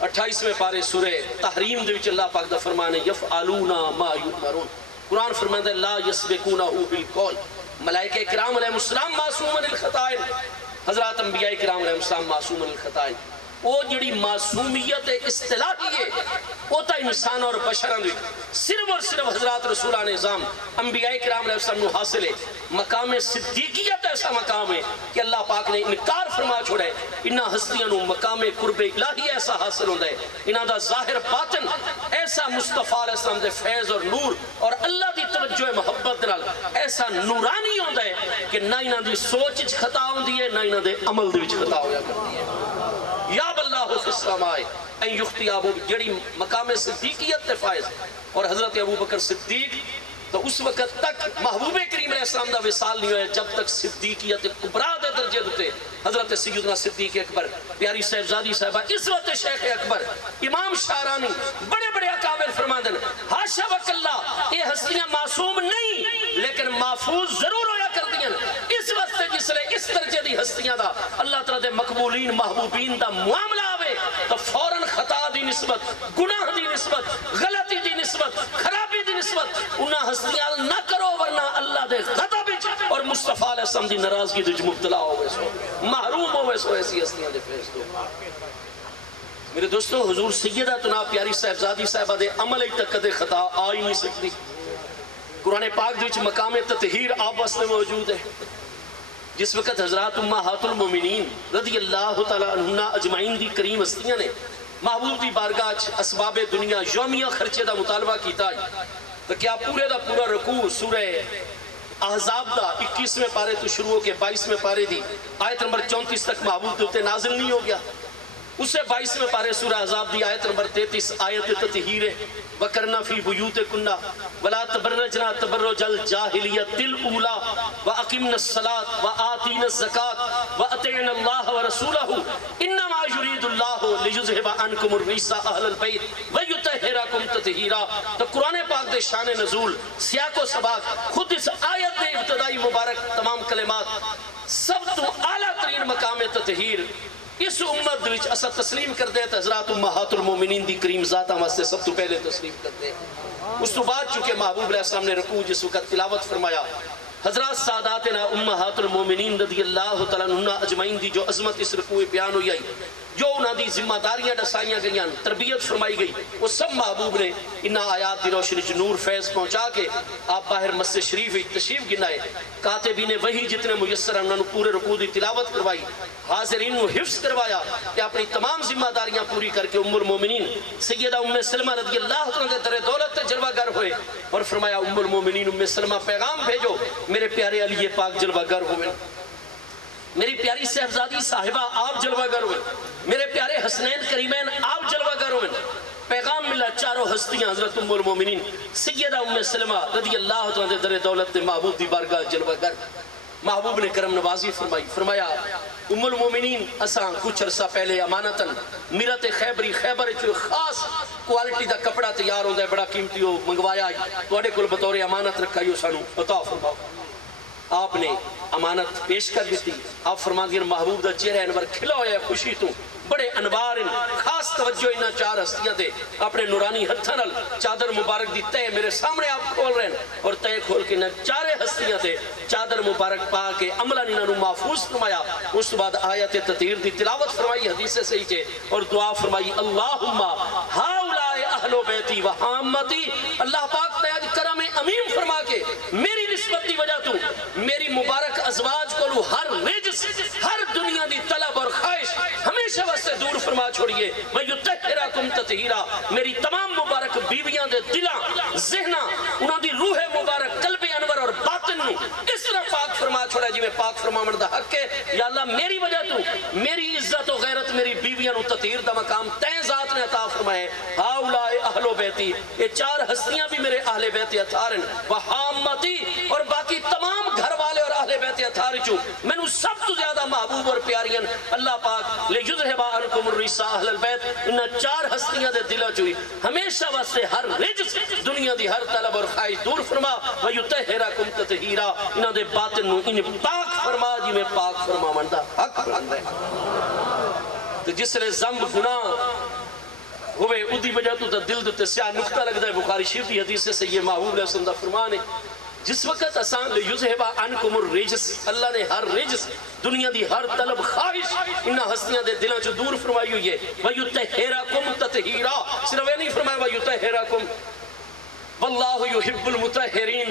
28ویں پارے سورہ تحریم دے وچ اللہ پاک دا فرمان ہے یفعلون ما یؤمرون، قرآن فرماندا ہے لا یسبقونہ بالقول، ملائکہ کرام علیہ السلام معصوم عن الخطا، حضرات انبیاء کرام علیہ السلام معصوم عن الخطا۔ وہ جڑی معصومیت اصطلاحی ہے وہ تا انسان اور بشران دی صرف اور صرف حضرات رسولان اعظام انبیاء کرام علیہ السلام نو حاصل ہے۔ مقام صدیقیت ایسا مقام ہے کہ اللہ پاک نے انکار فرما چھوڑا ہے، انہاں ہستیاں نو مقام قرب الہی ایسا حاصل ہوتا ہے، انہاں دا ظاہر باطن ایسا مصطفیٰ علیہ السلام دے فیض اور نور اور اللہ دی توجہ محبت نال ایسا نورانی ہوتا ہے کہ نہ انہاں دی سوچ وچ خطا ہوندی ہے، نہ انہاں دے عمل دے وچ خطا ہویا کرتی ہے۔ یا باللہ فی السماء ان یخطی ابو، جڑی مقام صدیقیت تے فائز، اور حضرت ابو بکر صدیق تو اس وقت تک محبوب کریم علیہ السلام دا وصال نہیں ہویا جب تک صدیقیت کبریٰ دے درجے دوتے حضرت سیدنا صدیق اکبر، پیاری صاحبزادی صاحبہ عزت شیخ اکبر، امام شارانی، بڑے بڑے اکابر فرماندن حاشا وکاللہ یہ ہستیاں معصوم نہیں لیکن محفوظ ضرور ہویا کر دیا۔ اس وقت جس لئے اس درجے دی ہستیاں دا اللہ تعالیٰ دے مقبولین محبوبین دا معاملہ آوے تو فوراً خطا دی نسبت، گناہ دی نسبت، غلطی دی نسبت، خرابی دی نسبت انہاں ہستیاں نہ کرو ورنہ اللہ دے غضب اور مصطفیٰ علیہ السلام دی ناراضگی دی مبتلا ہوئے سو، محروم ہوئے سو ایسی ہستیاں دے فیض دو۔ میرے دوستو حضور سیدتنا پیاری صاحبزادی صاحبہ دے عمل تک کدے خطا آ ہی نہیں سکتی۔ قرآن پاک جو مقام تطہیر آپس میں موجود ہے، جس وقت حضرات امہات المومنین رضی اللہ تعالیٰ عنہ اجمعین دی کریم ہستیاں نے محبوب دی بارگاہ اسباب دنیا یومیہ خرچے دا مطالبہ کیتا ہے تو کیا پورے دا پورا رکوع سورہ احزاب دا 21ویں پارے تو شروع ہو کے 22ویں پارے دی آیت نمبر 34 تک محبوب دوتے نازل نہیں ہو گیا؟ اسے 22ویں پارے سورہ احزاب دی آیت نمبر 33 آیت تطہیر ہے وَقَرْنَ فِي بُيُوتِكُنَّ وَلَا تَبَرَّجْنَا تَبَرُّجَ الْجَاهِلِيَّةِ الْأُولَىٰ وَأَقِمْنَ الصَّلَاةَ وَآتِينَ الزَّكَاةَ وَأَطِعْنَ اللَّهَ وَرَسُولَهُ إِنَّمَا يُرِيدُ اللَّهُ لِيُذْهِبَ عَنْكُمُ الرِّجْسَ أَهْلَ الْبَيْتِ وَيُطَهِّرَكُمْ تَطْهِيرًا۔ تو قرآن پاک دے شان نزول سیاق و سباق خود اس آیت دے ابتدائی مبارک تمام کلمات سب تو اعلیٰ ترین مقام تطہیر اس امت وچ اسا تسلیم کر دے تو حضرات امہات المومنین دی کریم ذاتاں واسطے سب تو پہلے تسلیم کرتے ہیں۔ اس تو بعد چونکہ محبوب علیہ السلام نے رکوع جس وقت تلاوت فرمایا، حضرات ساداتنا امہات المومنین رضی اللہ تعالیٰ عنہ اجمعین دی جو عظمت اس رکوع بیان ہوئی آئی، جو انہاں دی ذمہ داریاں ڈسائیاں گئیاں، تربیت فرمائی گئی، وہ سب محبوب نے انہاں آیات دی روشنی چ نور فیض پہنچا کے آپ باہر مسجد شریف تشریف گنائے، کاتبین وحی جتنے میسر انہوں نے پورے رکوع دی تلاوت کروائی، حاضرین کو حفظ کروایا کہ اپنی تمام ذمہ داریاں پوری کر کے ام المومنین سیدہ ام سلمہ رضی اللہ عنہ در دولت جلوہ گر ہوئے اور فرمایا ام المومنین ام سلمہ پیغام بھیجو میرے پیارے علی پاک جلوہ گر ہوئے، میری پیاری صاحبزادی صاحبہ آپ جلوہ گر ہوئے، میرے پیارے حسنین کریمین آپ جلوہ گر ہوئے۔ پیغام ملا چاروں ہستیاں حضرت ام المومنین سیدہ ام سلمہ رضی اللہ عنہ در دولت محبوب دی بارگاہ جلوہ گر۔ محبوب نے کرم نوازی فرمائی، فرمایا ام المومنین اساں کچھ عرصہ پہلے امانتاً میرت خیبری خیبر چو خاص کوالٹی دا کپڑا تیار ہوتا ہے بڑا قیمتی ہو منگوایا توڑے کل بطور امانت رکھا یو سانو عطا فرماؤ. آپ نے امانت پیش کر دیتی. آپ فرما دیا محبوب دا چہرہ انور کھلا ہویا ہے خوشی تو بڑے انوار خاص توجہ انہاں چار ہستیاں دے اپنے نورانی ہتھاں نال چادر مبارک دی تے میرے سامنے آپ کھول رہے ہیں اور تے کھول کے نہ چارے ہستیاں دے چادر مبارک پا کے عملہ انہاں نو محفوظ فرمایا. اس بعد آیت تطہیر دی تلاوت فرمائی حدیث صحیح چے اور دعا فرمائی اللہم ہاؤلاء اہل بیتی و حامتی. اللہ پاک تیاد کرم امین فرما کے میری نسبت دی وجہ تو میری مبارک ازواج کو لو ہر رجس ہر دنیا دی طلب اور خواہش ہمیشہ واسطے دور فرما چھوڑیے. وَيُطَهِّرَكُمْ تَطْهِيرًا میری تمام مبارک بیویاں دے دلاں ذہناں انہاں دی روح مبارک قلب انور اور باطن نو اس طرح پاک فرما چھوڑا جی میں پاک فرماون دا حق ہے. یا اللہ میری وجہ تو میری عزت و غیرت میری بیویاں نو تطہیر دا مقام تین ذات نے عطا فرمائے. ہاؤلاء اہل بیتی یہ چار ہستیاں بھی میرے اہل بیت اطہار ہیں وحامتی اور باقی تمام گھر والے اور اہل بیت اطہار چوں میں نو سب تو زیادہ محبوب اور پیاری ہیں. اللہ پاک لِيُذْهِبَ عَنْكُمُ الرِّجْسَ أَهْلَ الْبَيْتِ انہاں چار ہستیاں دے دلوں چوئی ہمیشہ واسطے ہر رجس دنیا دی ہر طلب اور خواہش دور فرما. وَيُطَهِّرَكُمْ تَطْهِيرًا انہاں دے باطن نو ان پاک فرما جی میں پاک فرماون دا حق بندا ہے. تو جس نے ذنب گناہ ہوئے ادھی وجہ تو دل دے سیاہ نقطہ لگتا ہے. بخاری شریف دی حدیث سے یہ محبوب علیہ السلام دا فرمان ہے جس وقت اسان لیُذْهِبَ عَنْكُمُ الرِّجْسَ اللہ نے ہر رجس دنیا دی ہر طلب خواہش انہاں ہستیاں دے دلاں چ دور فرمائی ہوئی ہے. وَيُطَهِّرَكُمْ تَطْهِيرًا صرف یہ نہیں فرمایا وَيُطَهِّرَكُمْ وَاللَّهُ يُحِبُّ الْمُطَهِّرِينَ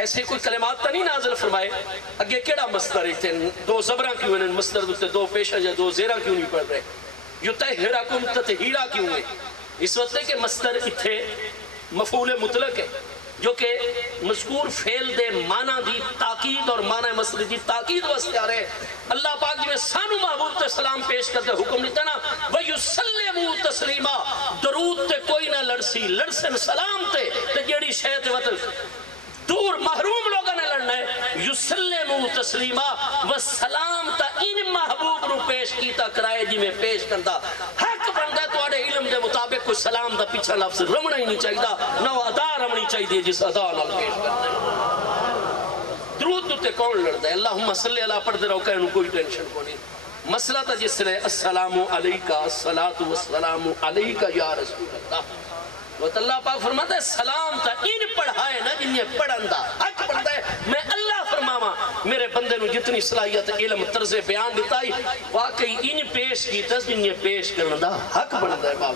ایسے کوئی کلمات تا نہیں نازل فرمائے. اگے کیڑا مصدر تھے دو زبراں کیوں ہیں مصدر دوتے دو پیشہ یا دو زیرہ کیوں نہیں پڑھ رہے. یُطَهِّرَكُمْ تَطْهِيرًا کیوں ہے اس وقت ہے کہ مصدر اتھے مفعول مطلق ہے جو کہ مذکور فعل دے معنی دی تاکید اور معنی مصدر دی تاکید واسطے آ رہے. اللہ پاک جی میں سانو محبوب تے سلام پیش کرتے حکم دیتا نا وَيُسَلِّمُوا تَسْلِيمًا درود تے کوئی نہ لڑسی لڑسن سلام تے جیڑی شہد وطن دور محروم لوگوں نے لڑنا ہے. یسلموا تسلیما والسلام تا ان محبوب نو پیش کیتا کرائے جی میں پیش کردا حق بندا ہے. تواڈے علم دے مطابق کوئی سلام دا پیچھا لفظ رمنا ہی نہیں چاہیے نہ ادا رمنی چاہیے جس ادا نال پیش کردا ہے. درود تے کون لڑدا ہے اللہم صلی اللہ پڑھتے رہو کہنوں کوئی ٹینشن کو نہیں. مسئلہ تا جس نے السلام علیکہ الصلاۃ والسلام علیکہ یا رسول اللہ وہ اللہ پاک فرماتا ہے سلام تا ان پڑھائے نا جنہیں پڑھن دا حق بندا ہے. میں اللہ فرماواں میرے بندے نو جتنی صلاحیت علم طرز بیان دیتا ہے واقعی ان پیش کیتا جنہیں پیش کرن دا حق بندا ہے. باب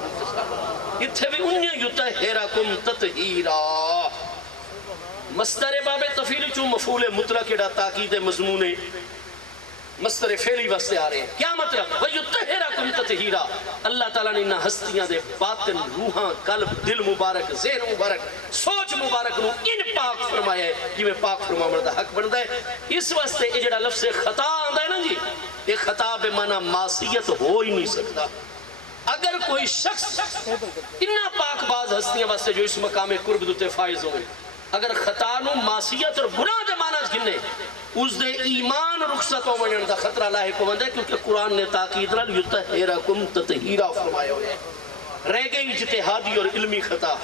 اتھے بھی انہیں یُطَهِّرَكُمْ تَطْهِيرًا مصدر باب تفعیل چوں مفعول مطلق اڑا تاکید مضمون مصدر فعلی واسطے آ رہے ہیں. کیا مطلب وَيُطَهِّرَكُمْ تَطْهِيرًا اللہ تعالیٰ نے انہاں ہستیاں دے باطن روحاں قلب دل مبارک ذہن مبارک سوچ مبارک نو ان پاک فرمایا ہے جی میں پاک فرماون دا حق بندا ہے. اس واسطے یہ جڑا لفظ خطا آندا ہے نا جی یہ خطا بے معنی معصیت ہو ہی نہیں سکتا. اگر کوئی شخص انہاں پاک باز ہستیاں واسطے جو اس مقام قرب دوتے فائز ہوئے اگر خطا نو معصیت اور گناہ دے معنی گنے اس دے ایمان رخصت ہو ونجن دا خطرہ لاحق ہو وندا ہے کیونکہ قرآن نے تاکید نال یُطَهِّرَكُمْ تَطْهِيرًا فرمایا ہوئے. رہ گئی اجتہادی اور علمی خطا.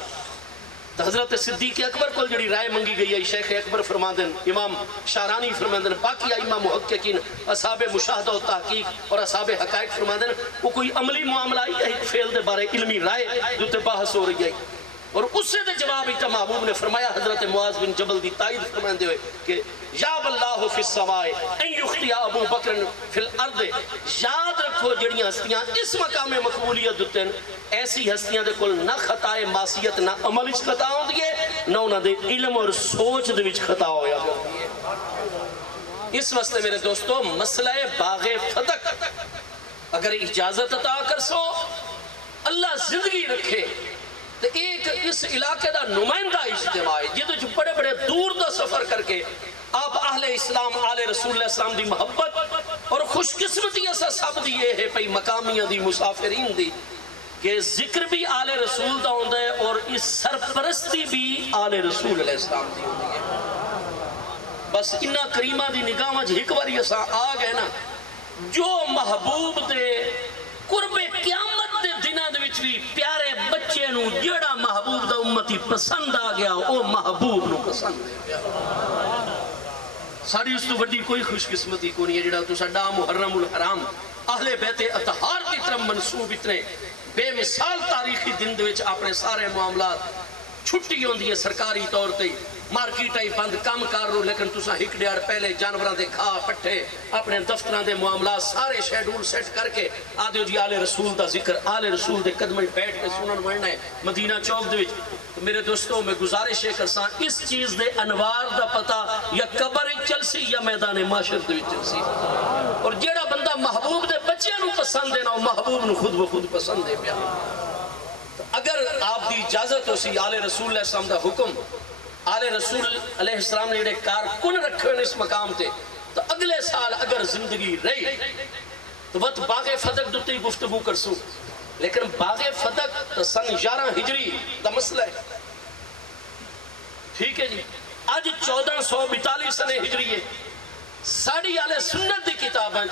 حضرت صدیق اکبر کو جڑی رائے منگی گئی ہے شیخ اکبر فرماندن امام شارانی فرماندن باقی ائمہ محققین اصحاب مشاہدہ و تحقیق اور اصحاب حقائق فرماندن وہ کوئی عملی معاملہ ہی ہے ایک فعل دے بارے علمی رائے جو تے بحث ہو رہی ہے اور اس سے دے جواب ایتا محبوب نے فرمایا حضرت معاذ بن جبل دی تائید فرماندے ہوئے کہ یاب اللہ فی السماء ان یختی ابو بکر فی الارض یاد رکھو جڑیاں ہستیاں اس مقام مقبولیت دیتے ہیں ایسی ہستیاں دے کل نہ خطائے معصیت نہ عمل اچ خطا ہوندی ہے نہ انہاں دے علم اور سوچ دے وچ خطا ہویا ہوندی ہے. اس واسطے میرے دوستو مسئلہ باغ فتق اگر اجازت عطا کر سو اللہ زندگی رکھے تو ایک اس علاقے دا نمائندہ اجتماع ہے جدو جو بڑے بڑے دور دا سفر کر کے آپ اہل اسلام آل رسول اللہ السلام دی محبت اور خوش قسمتی ایسا سب دی یہ ہے پئی مقامیاں دی مسافرین دی کہ ذکر بھی آل رسول دا ہوندہ ہے اور اس سرپرستی بھی آل رسول علیہ السلام دی ہوندی ہے. بس انہا کریمہ دی نگاہ وچ ایک باری اساں آ گئے نا، جو محبوب دے قرب قیامت دے دنہ دے وچ بھی پیارے بچے نو جڑا محبوب دا امتی پسند آ گیا او محبوب نو پسند ہے گیا۔ ساری اس تو بڑی کوئی خوش قسمتی کو نہیں ہے جڑا تو ساڈا محرم الحرام اہل بیت اطہار کی طرف منصوب اتنے بے مثال تاریخی دن دے وچ اپنے سارے معاملات چھٹی ہوندی ہے سرکاری طور تے مارکیٹ آئی بند کام کر رو، لیکن تسا ایک ڈیڑھ پہلے جانوراں دے کھا پٹھے اپنے دفتراں دے معاملات سارے شیڈول سیٹ کر کے آدھے جی آل رسول دا ذکر آل رسول دے قدمیں بیٹھ کے سنن ورنا ہے مدینہ چوک دے وچ۔ میرے دوستوں میں گزارش ہے کرساں اس چیز دے انوار دا پتہ یا قبر چلسی یا میدان معاشر دے وچ چلسی، اور جیڑا بندہ محبوب دے بچیاں نو پسند ہے نا محبوب نو خود بخود پسند ہے پیا۔ اگر آپ دی اجازت ہو سی آل رسول علیہ السلام دا حکم، آل رسول علیہ السلام نے جڑے کارکن رکھے ہیں اس مقام تے، تو اگلے سال اگر زندگی رہی تو وقت باغ فتح دوتے گفتگو کرسوں، لیکن باغ فتح سن 11 ہجری دا مسئلہ ہے، ٹھیک ہے جی۔ آج 1442 سنے ہجری ہے، ساڑھی آل سنت دی کتاباں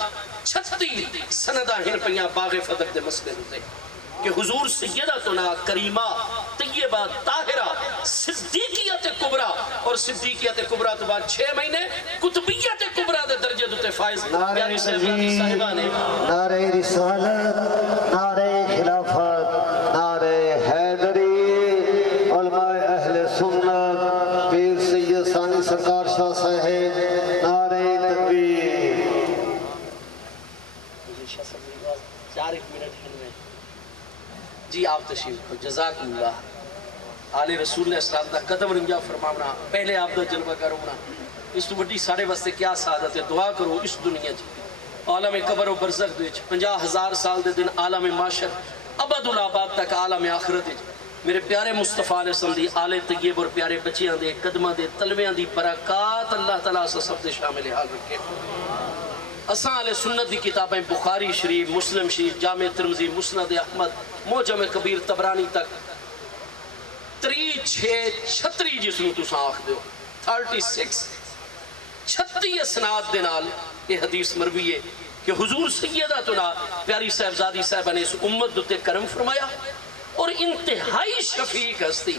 36 سندہ ہن پہیاں باغ فتح دے مسئلے ہوتے کہ حضور سیدتنا کریمہ طیبہ طاہرہ صدیقیت کبرا، اور صدیقیت کبرا تو بعد 6 مہینے قطبیت کبرا دے درجے دوتے فائز پیاری صاحبہ نے نعرہ رسالت، نعرہ خلافت، نعرہ حیدری، علماء اہل سنت، پیر سید ثانی سرکار شاہ صاحب، نعرہ تکبیر۔ جی آپ تشریف کو جزاک اللہ۔ آل رسول علیہ السلام دا قدم رنجا فرماونا، پہلے آپ دا جلوہ کرونا، اس تو بڑی سارے واسطے کیا سعادت ہے، دعا کرو اس دنیا جی عالم قبر و برزخ دیچ 50,000 سال دے دن عالم معاشر ابد الآباد تک عالم آخرت دیچ میرے پیارے مصطفیٰ علیہ السلام دی آل طیب اور پیارے بچیاں دے قدمہ دے تلویاں دی برکات اللہ تعالیٰ سے سب دے شامل حال رکھے۔ اساں اہل سنت دی کتابیں بخاری شریف، مسلم شریف، جامع ترمذی، مسند احمد، معجم کبیر طبرانی تک 36 جس نو تساں آکھ دیو 36 اسناد دے نال یہ حدیث مروی ہے کہ حضور سیدتنا پیاری صاحبزادی صاحبہ نے اس امت دوتے کرم فرمایا، اور انتہائی شفیق ہستی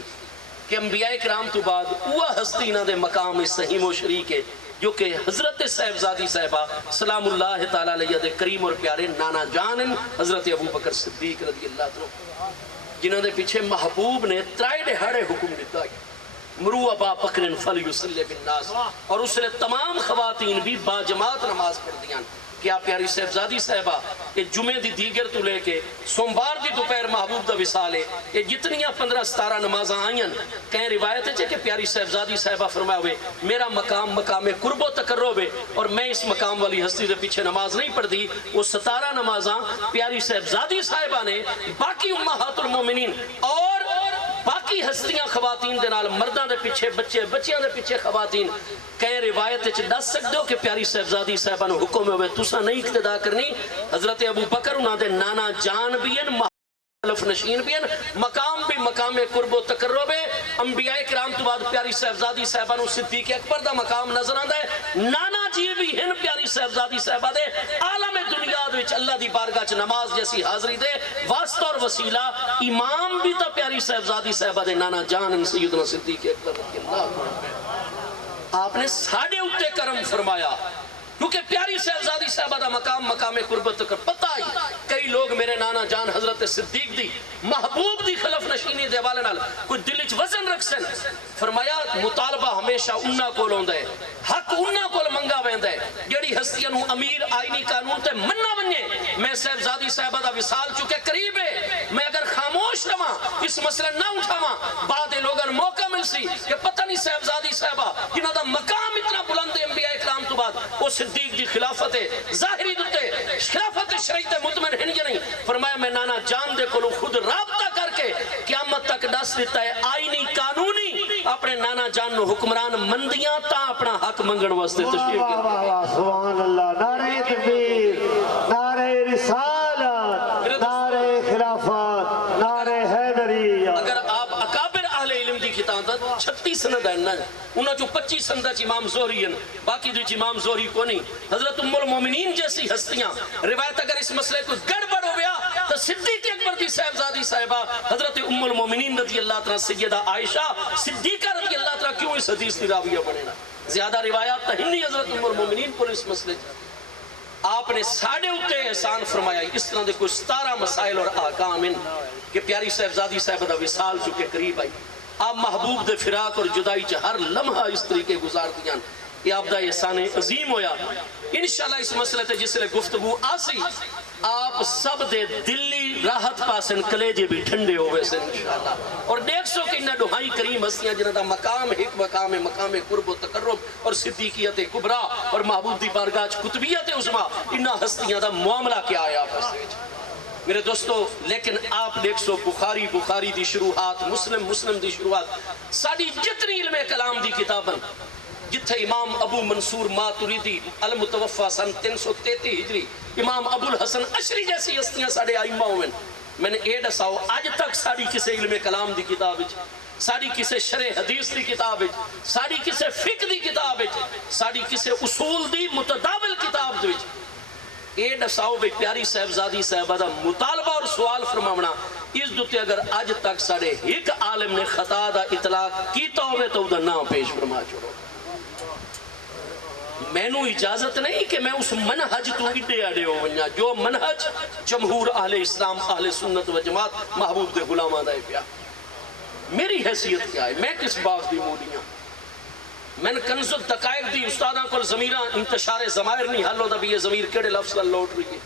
کہ انبیاء کرام تو بعد وہ ہستی نہ دے مقام صحیح و شریک ہے جو کہ حضرت صاحبزادی صاحبہ سلام اللہ تعالیٰ علیہ دے کریم اور پیارے نانا جان حضرت ابو بکر صدیق رضی اللہ عنہ، جنہوں نے پیچھے محبوب نے ترائے دہاڑے حکم دیتا ہے مرو ابا بکر فلیصلی بالناس، اور اس نے تمام خواتین بھی با جماعت نماز پڑھ دیاں۔ کیا پیاری صاحبزادی صاحبہ یہ جمعے دی دیگر تو لے کے سوموار دی دوپہر محبوب دا وصال ہے، یہ جتنیاں 15-17 نمازاں آئیں کہیں روایت ہے کہ پیاری صاحبزادی صاحبہ فرمائے ہوئے میرا مقام قرب و تقرب ہے، اور میں اس مقام والی ہستی دے پیچھے نماز نہیں پڑھ دی۔ وہ 17 نمازاں پیاری صاحبزادی صاحبہ نے باقی امہات المومنین اور باقی ہستیاں خواتین دے نال مرداں دے پیچھے بچے، بچیاں دے پیچھے خواتین، کہیں روایت ہے دس سکتے ہو کہ پیاری صاحبزادی صاحبہ نے حکم ہوئے تسا نہیں اقتدا کرنی۔ حضرت ابو بکر انہاں دے نانا جان بھی ہیں، خلف نشین بھی ہیں، مقام بھی مقام قرب و تقرب ہے۔ انبیاء کرام تو بعد پیاری صاحبزادی صاحبہ نو صدیق اکبر دا مقام نظر آندا ہے، نانا جی بھی ہیں پیاری صاحبزادی صاحبہ دے عالم دنیا دے وچ اللہ دی بارگاہ چ نماز جیسی حاضری دے واسطہ اور وسیلہ امام بھی تا پیاری صاحبزادی صاحبہ دے نانا جان سیدنا صدیق اکبر رضی اللہ عنہ۔ آپ نے ساڑھے اٹھے کرم فرمایا کیونکہ پیاری صاحبزادی صاحبہ دا مقام قربت کر پتہ ہی کئی لوگ میرے نانا جان حضرت صدیق دی محبوب دی خلف نشینی دے والے نال کوئی دلچ وزن رکھ سن، فرمایا مطالبہ ہمیشہ انہاں کول ہوندا ہے، حق انہاں کول منگا ویندا ہے جڑی ہستیاں نو امیر آئینی قانون تے مننا ونجے۔ میں صاحبزادی صاحبہ دا وصال چکے قریب ہے، میں اگر خاموش رہاں اس مسئلہ نہ اٹھاواں بعد لوگاں موقع مل سی کہ پتہ نہیں صاحبزادی صاحبہ جنہاں دا مقام اتنا بلند ہے انبیاء اکرام تو بعد وہ صدیق دی خلافت ہے ظاہری دتے خلافت شریعت مطمئن ہنجے نہیں۔ فرمایا میں نانا جان دے کولو خود رابطہ کر کے قیامت تک دس دیتا ہے آئینی قانونی اپنے نانا جان نو حکمران مندیاں تا اپنا حق منگن واسطے تشریف کرتے۔ سبحان اللہ، نعرہ تکبیر، نعرہ رسالت، نعرہ خلافت، نعرہ حیدری۔ اگر آپ اکابر اہل علم دی کتاب 36 سند ہیں انہاں جو 25 سند امام زہری ہیں باقی جو امام زہری کو نہیں. حضرت ام المومنین جیسی ہستیاں روایت اگر اس مسئلے کو گڑبڑ ہو گیا تو صدیق اکبر دی صاحبزادی صاحبہ حضرت ام المومنین رضی اللہ تعالیٰ سیدہ عائشہ صدیقہ رضی اللہ تعالیٰ کیوں اس حدیث کی راویہ بنے نا؟ زیادہ روایات تہنی حضرت ام المومنین پر اس مسئلے آپ نے ساڑھے اتے احسان فرمایا. اس طرح دے کوئی 17 مسائل اور احکام ان کہ پیاری صاحبزادی صاحبہ دا وصال چکے قریب آئی. آپ محبوب دے فراق اور جدائی چ ہر لمحہ اس طریقے گزار دیاں. یہ آپ دا احسان عظیم ہویا. انشاءاللہ اس مسئلے تے جس لئے گفتگو آسی آپ سب دے دلی راحت پاسن کلیجے بھی ٹھنڈے ہوئے سے انشاءاللہ. اور دیکھ سو کہ انہا دہائی کریم ہستیاں جنہ دا مقام ایک مقام قرب و تقرب اور صدیقیت کبرا اور محبوب دی بارگاہ قطبیت عظمہ انہا ہستیاں دا معاملہ کیا ہے آپ ہستے میرے دوستو. لیکن آپ دیکھ سو بخاری دی شروحات مسلم دی شروحات ساڑھی جتنی علم کلام دی کتابن جتھے امام ابو منصور ماتریدی المتوفہ سن 333 ہجری امام ابو الحسن اشری جیسی ہستیاں ساڑھے آئمہ ہوئے. میں نے اے ڈساؤ آج تک ساڑھی کسے علم کلام دی کتاب ساڑھی کسے شرح حدیث دی کتاب ساڑھی کسے فقہ دی کتاب ساڑھی کسے اصول دی متداول کتاب دی اے ڈساؤ بے پیاری صاحبزادی صاحبہ دا مطالبہ اور سوال فرماونا اس دوتے اگر آج تک ساڑھے ایک عالم نے خطا دا اطلاق کیتا ہوئے تو دا نام پیش فرما چھوڑو. میں نو اجازت نہیں کہ میں اس منہج تو اڈے اڈے ہو ونیا جو منہج جمہور اہل اسلام اہل سنت و جماعت محبوب دے غلامہ دائے پیا. میری حیثیت کیا ہے؟ میں کس باغ دی مولیاں میں نے کنز الدقائق دی استاداں کو ضمیرہ انتشار ضمائر نہیں حل ہوتا بھی یہ ضمیر کیڑے لفظ کا لوٹ رہی ہے.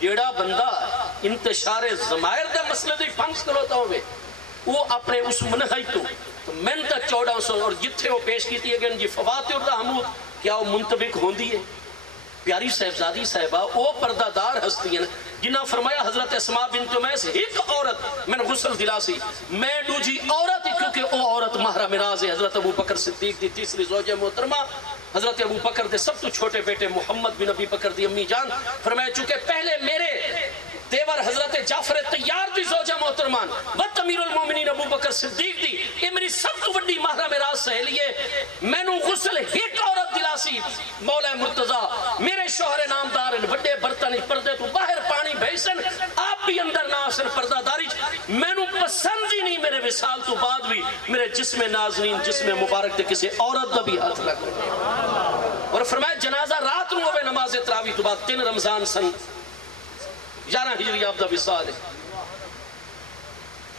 جیڑا بندہ انتشار ضمائر دے مسئلے دی فنس کروتا ہوئے وہ اپنے اس منہج تو میں تا 1400 اور جتھے وہ پیش کیتی ہے کہ جی فواتح الرحمود کیا وہ منطبق ہوندی ہے؟ پیاری صاحبزادی صاحبہ وہ پردہ دار ہستی ہیں جنہ فرمایا حضرت اسماء بنت امیس ایک عورت میں نے غسل دلا سی میں دوجی عورت ہی کیونکہ وہ عورت مہرہ مراز ہے. حضرت ابو بکر صدیق دی تیسری زوجہ محترمہ حضرت ابو بکر دے سب تو چھوٹے بیٹے محمد بن ابی بکر دی امی جان فرمایا چونکہ پہلے میرے دیور حضرت جعفر طیار دی زوجہ محترمان بد امیر المومنین ابو بکر صدیق دی یہ میری سب تو بڑی مہرہ میراث سہیلی ہے. میں نو غسل ایک عورت دلاسی مولا مرتضیٰ میرے شوہر نامدار بڑے برتن پردے تو باہر پانی بھیسن آپ بھی اندر نہ آسن پردہ داری میں نو پسند ہی نہیں میرے وصال تو بعد بھی میرے جسم نازنین جسم مبارک دے کسی عورت دا بھی ہاتھ لگ رہے. اور فرمایا جنازہ رات نو ہوئے نماز تراویح تو بعد 3 رمضان سن 11 ہجری آپ دا وصال ہے.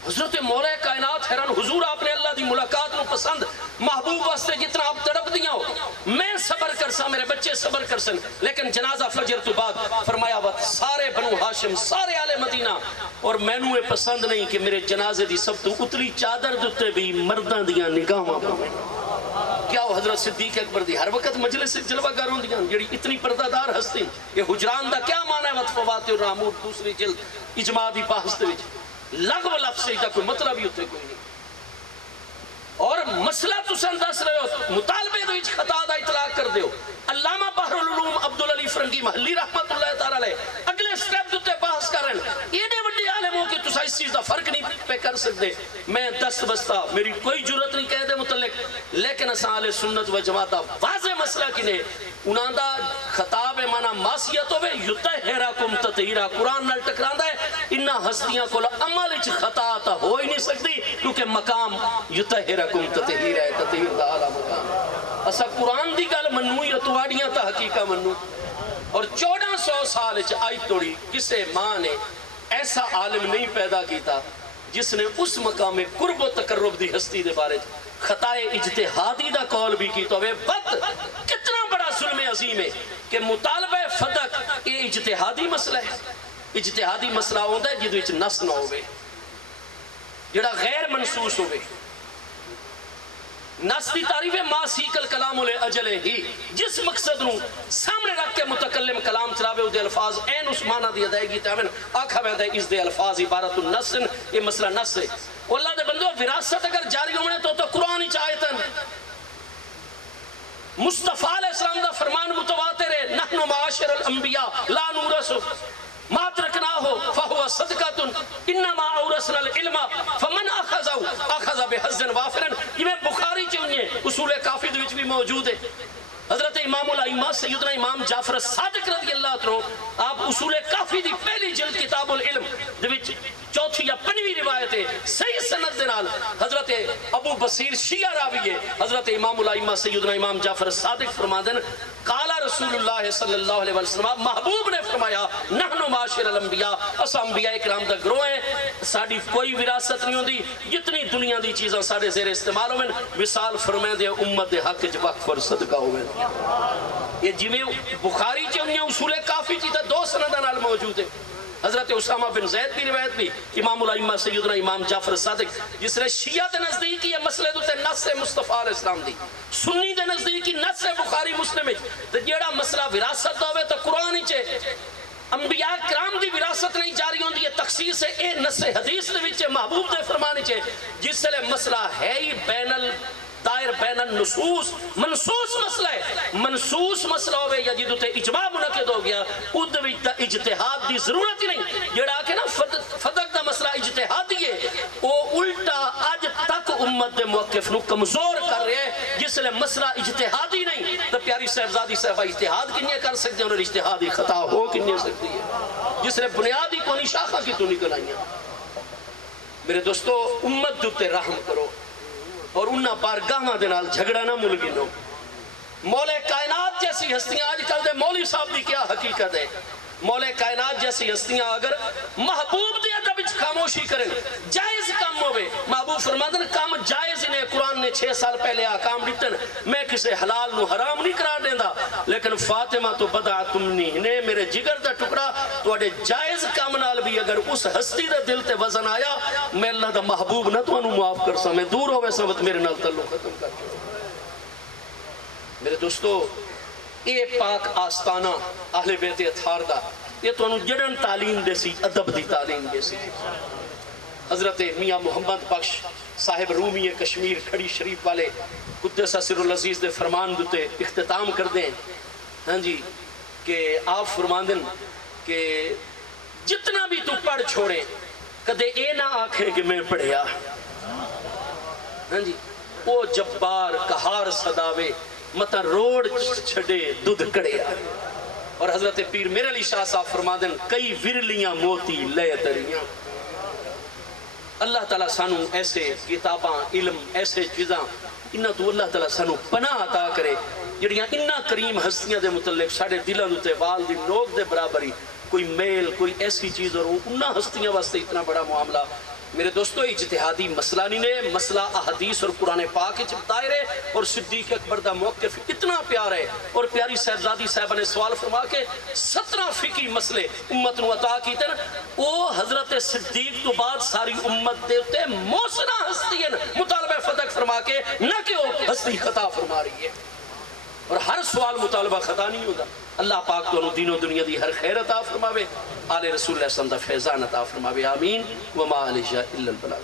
حضرت مولا کائنات حیران حضور آپ نے اللہ دی ملاقات نو پسند محبوب واسطے جتنا آپ تڑپ دیا ہو میں صبر کرسا میرے بچے صبر کرسن لیکن جنازہ فجر تو بعد فرمایا وقت سارے بنو ہاشم سارے آل مدینہ اور میں نو پسند نہیں کہ میرے جنازے دی سب تو اتلی چادر دوتے بھی مردان دیا نگاہ کیا وہ حضرت صدیق اکبر دی ہر وقت مجلس جلوہ گاروں دیاں جڑی اتنی پردہ دار ہستی یہ حجران دا کیا معنی ہے وقت فواتح الرحمود دوسری جلد اجماع دی پاہستے وچ لغو لفظ سے کوئی مطلب ہی ہوتے کوئی نہیں. اور مسئلہ تسان دس رہے ہو مطالبے دو اچھ خطا دا اطلاق کر دے ہو. علامہ بحر العلوم عبدالعلی فرنگی محلی رحمت اللہ تعالیٰ علیہ اگلے سٹیپ دوتے بحث کریں یہ دے وڈی عالموں کہ تسا اس چیز دا فرق نہیں پہ کر سکتے. میں دست بستا میری کوئی جرت نہیں کہہ دے متعلق لیکن اساں اہل سنت و جماعت واضح مسئلہ کنے انہاں دا خطاب مانا معصیت ہوئے یطہرکم تطہیرا قرآن نال ٹکراندہ ہے انہاں ہستیاں کو عمل اچھ خطا تا ہو ہی نہیں سکتی کیونکہ مقام یطہرکم تطہیرا ہے تطہیر دا اعلیٰ مقام. اسا قرآن دی گل منو یا تواڑیاں تا حقیقہ منو. اور 1400 سال اچھ آئی توڑی کسے ماں نے ایسا عالم نہیں پیدا کیتا جس نے اس مقام قرب و تقرب دی ہستی دے بارے خطائے اجتہادی دا قول بھی کی تو بد کتنا بڑا ظلم عظیم ہے کہ مطالبہ فدق یہ اجتہادی مسئلہ ہے. اجتہادی مسئلہ ہوتا ہے جدو اچھ نس نہ ہوئے جڑا غیر منسوس ہوئے. نس دی تعریف ما سیکل کلام اجل ہی جس مقصد نو سامنے رکھ کے متکلم کلام چلاوے دے الفاظ این اس معنی دی ادائیگی تاوین آکھا میں دے اس دے الفاظ عبارت النسن یہ مسئلہ نس ہے. اللہ دے بندو وراثت اگر جاری ہونے تو قرآن ہی چاہتن مصطفیٰ علیہ السلام دا فرمان متواتر ہے نحن معاشر الانبیاء لا نورث ما ترکنا ہو فہو صدقۃ انما اورثنا العلم فمن اخذ بحظ وافر. یہ بخاری چنیے اصول کافی دے وچ بھی موجود ہے. حضرت امام الائمہ سیدنا امام جعفر صادق رضی اللہ عنہ آپ اصول کافی دی پہلی جلد کتاب العلم دے وچ چوتھی یا پنجویں روایت ہے صحیح سند دے نال حضرت ابو بصیر شیعہ راوی ہے حضرت امام الائمہ سیدنا امام جعفر صادق فرماندن قال رسول اللہ صلی اللہ علیہ وسلم محبوب نے فرمایا نحن معاشر الانبیاء اس انبیاء کرام دا گروہ ہیں ساڈی کوئی وراثت نہیں ہوندی جتنی دنیا دی چیزاں ساڈے زیر استعمال ہوئن وصال فرمائے دے امت دے حق وچ وقف اور صدقہ ہوئن. یہ جویں بخاری چ اصول کافی چیزاں دو سنداں نال موجود ہے. حضرت اسامہ بن زید کی روایت بھی امام الائمہ سیدنا امام جعفر صادق جس نے شیعہ دے نزدیک یہ مسئلے دوتے نص مصطفیٰ علیہ السلام دی سنی دے نزدیک نص بخاری مسلم تے جیڑا مسئلہ وراثت ہوئے تو قرآن چے انبیاء کرام دی وراثت نہیں جاری ہوندی ہے تخصیص ہے اے نص حدیث دے وچ محبوب دے فرمانے چے جس لئے مسئلہ ہے ہی دائر بین النصوص منصوص مسئلہ ہے منصوص مسئلہ ہوئے یا جدو تے اجماع منعقد ہو گیا ادوی تا اجتہاد دی ضرورت ہی نہیں جڑا کہ نا فدق دا مسئلہ اجتہادی ہے وہ الٹا آج تک امت دے موقف نو کمزور کر رہے ہیں جس لئے مسئلہ اجتہادی نہیں تو پیاری صاحبزادی صاحبہ اجتہاد کنیے کر سکتے ہیں اور اجتہادی خطا ہو کنیے سکتی ہے جس لئے بنیادی کونی شاخہ کی تو نکل آئی ہیں. میرے دوستو امت دوتے رحم کرو اور انہاں بارگاہاں دے نال جھگڑا نہ مل گنو. مولا کائنات جیسی ہستیاں آج کل دے مولوی صاحب دی کیا حقیقت ہے مولا کائنات جیسی ہستیاں اگر محبوب دے ادب وچ خاموشی کریں جائز کام ہوئے محبوب فرمادن کام جائز نے قرآن نے 6 سال پہلے آکام دیتن میں کسے حلال نو حرام نہیں قرار دیندہ لیکن فاطمہ تو بدع تمنی نے میرے جگر دا ٹکڑا تو اڈے جائز کام نال بھی اگر اس ہستی دا دل تے وزن آیا میں اللہ دا محبوب نہ تو انہوں معاف کر سا میں دور ہوئے سبت میرے نال تعلق ختم کر کے. میرے دوستو اے پاک آستانہ اہل بیت اطہار دا یہ تو انہوں جڑن تعلیم دے سی ادب دی تعلیم دے سی. حضرت میاں محمد بخش صاحب رومی کشمیر کھڑی شریف والے قدس سر العزیز دے فرمان دوتے اختتام کر دیں ہاں جی کہ آپ فرمان دیں کہ جتنا بھی تو پڑھ چھوڑیں کدے اے نہ آنکھیں کہ میں پڑھیا ہاں جی او جبار کہار صداوے متا روڑ چھڑے دودھ کڑیا. اور حضرت پیر میرے علی شاہ صاحب فرما دیں کئی ورلیاں موتی لے دریاں. اللہ تعالیٰ سانو ایسے کتاباں علم ایسے چیزاں انہاں تو اللہ تعالیٰ سانو پناہ عطا کرے جڑیاں انہاں کریم ہستیاں دے متعلق ساڑھے دلوں دوتے وال دی نوک دے برابری کوئی میل کوئی ایسی چیز اور انہاں ہستیاں واسطے اتنا بڑا معاملہ. میرے دوستو اجتہادی مسئلہ نہیں نے مسئلہ احادیث اور قرآن پاک کے دائرے اور صدیق اکبر دا موقف اتنا پیار ہے اور پیاری صاحبزادی صاحبہ نے سوال فرما کے 17 فقہی مسئلے امت نو عطا کی تن او حضرت صدیق تو بعد ساری امت دیتے موسنا ہستی ہیں مطالبہ فتح فرما کے نہ کہ وہ ہستی خطا فرما رہی ہے اور ہر سوال مطالبہ خطا نہیں ہوتا. اللہ پاک تو دین و دنیا دی ہر خیر عطا فرماوے آل رسول اللہ صلی اللہ علیہ وسلم دا فیضان عطا فرماوے آمین وما علیہ الا البلاغ.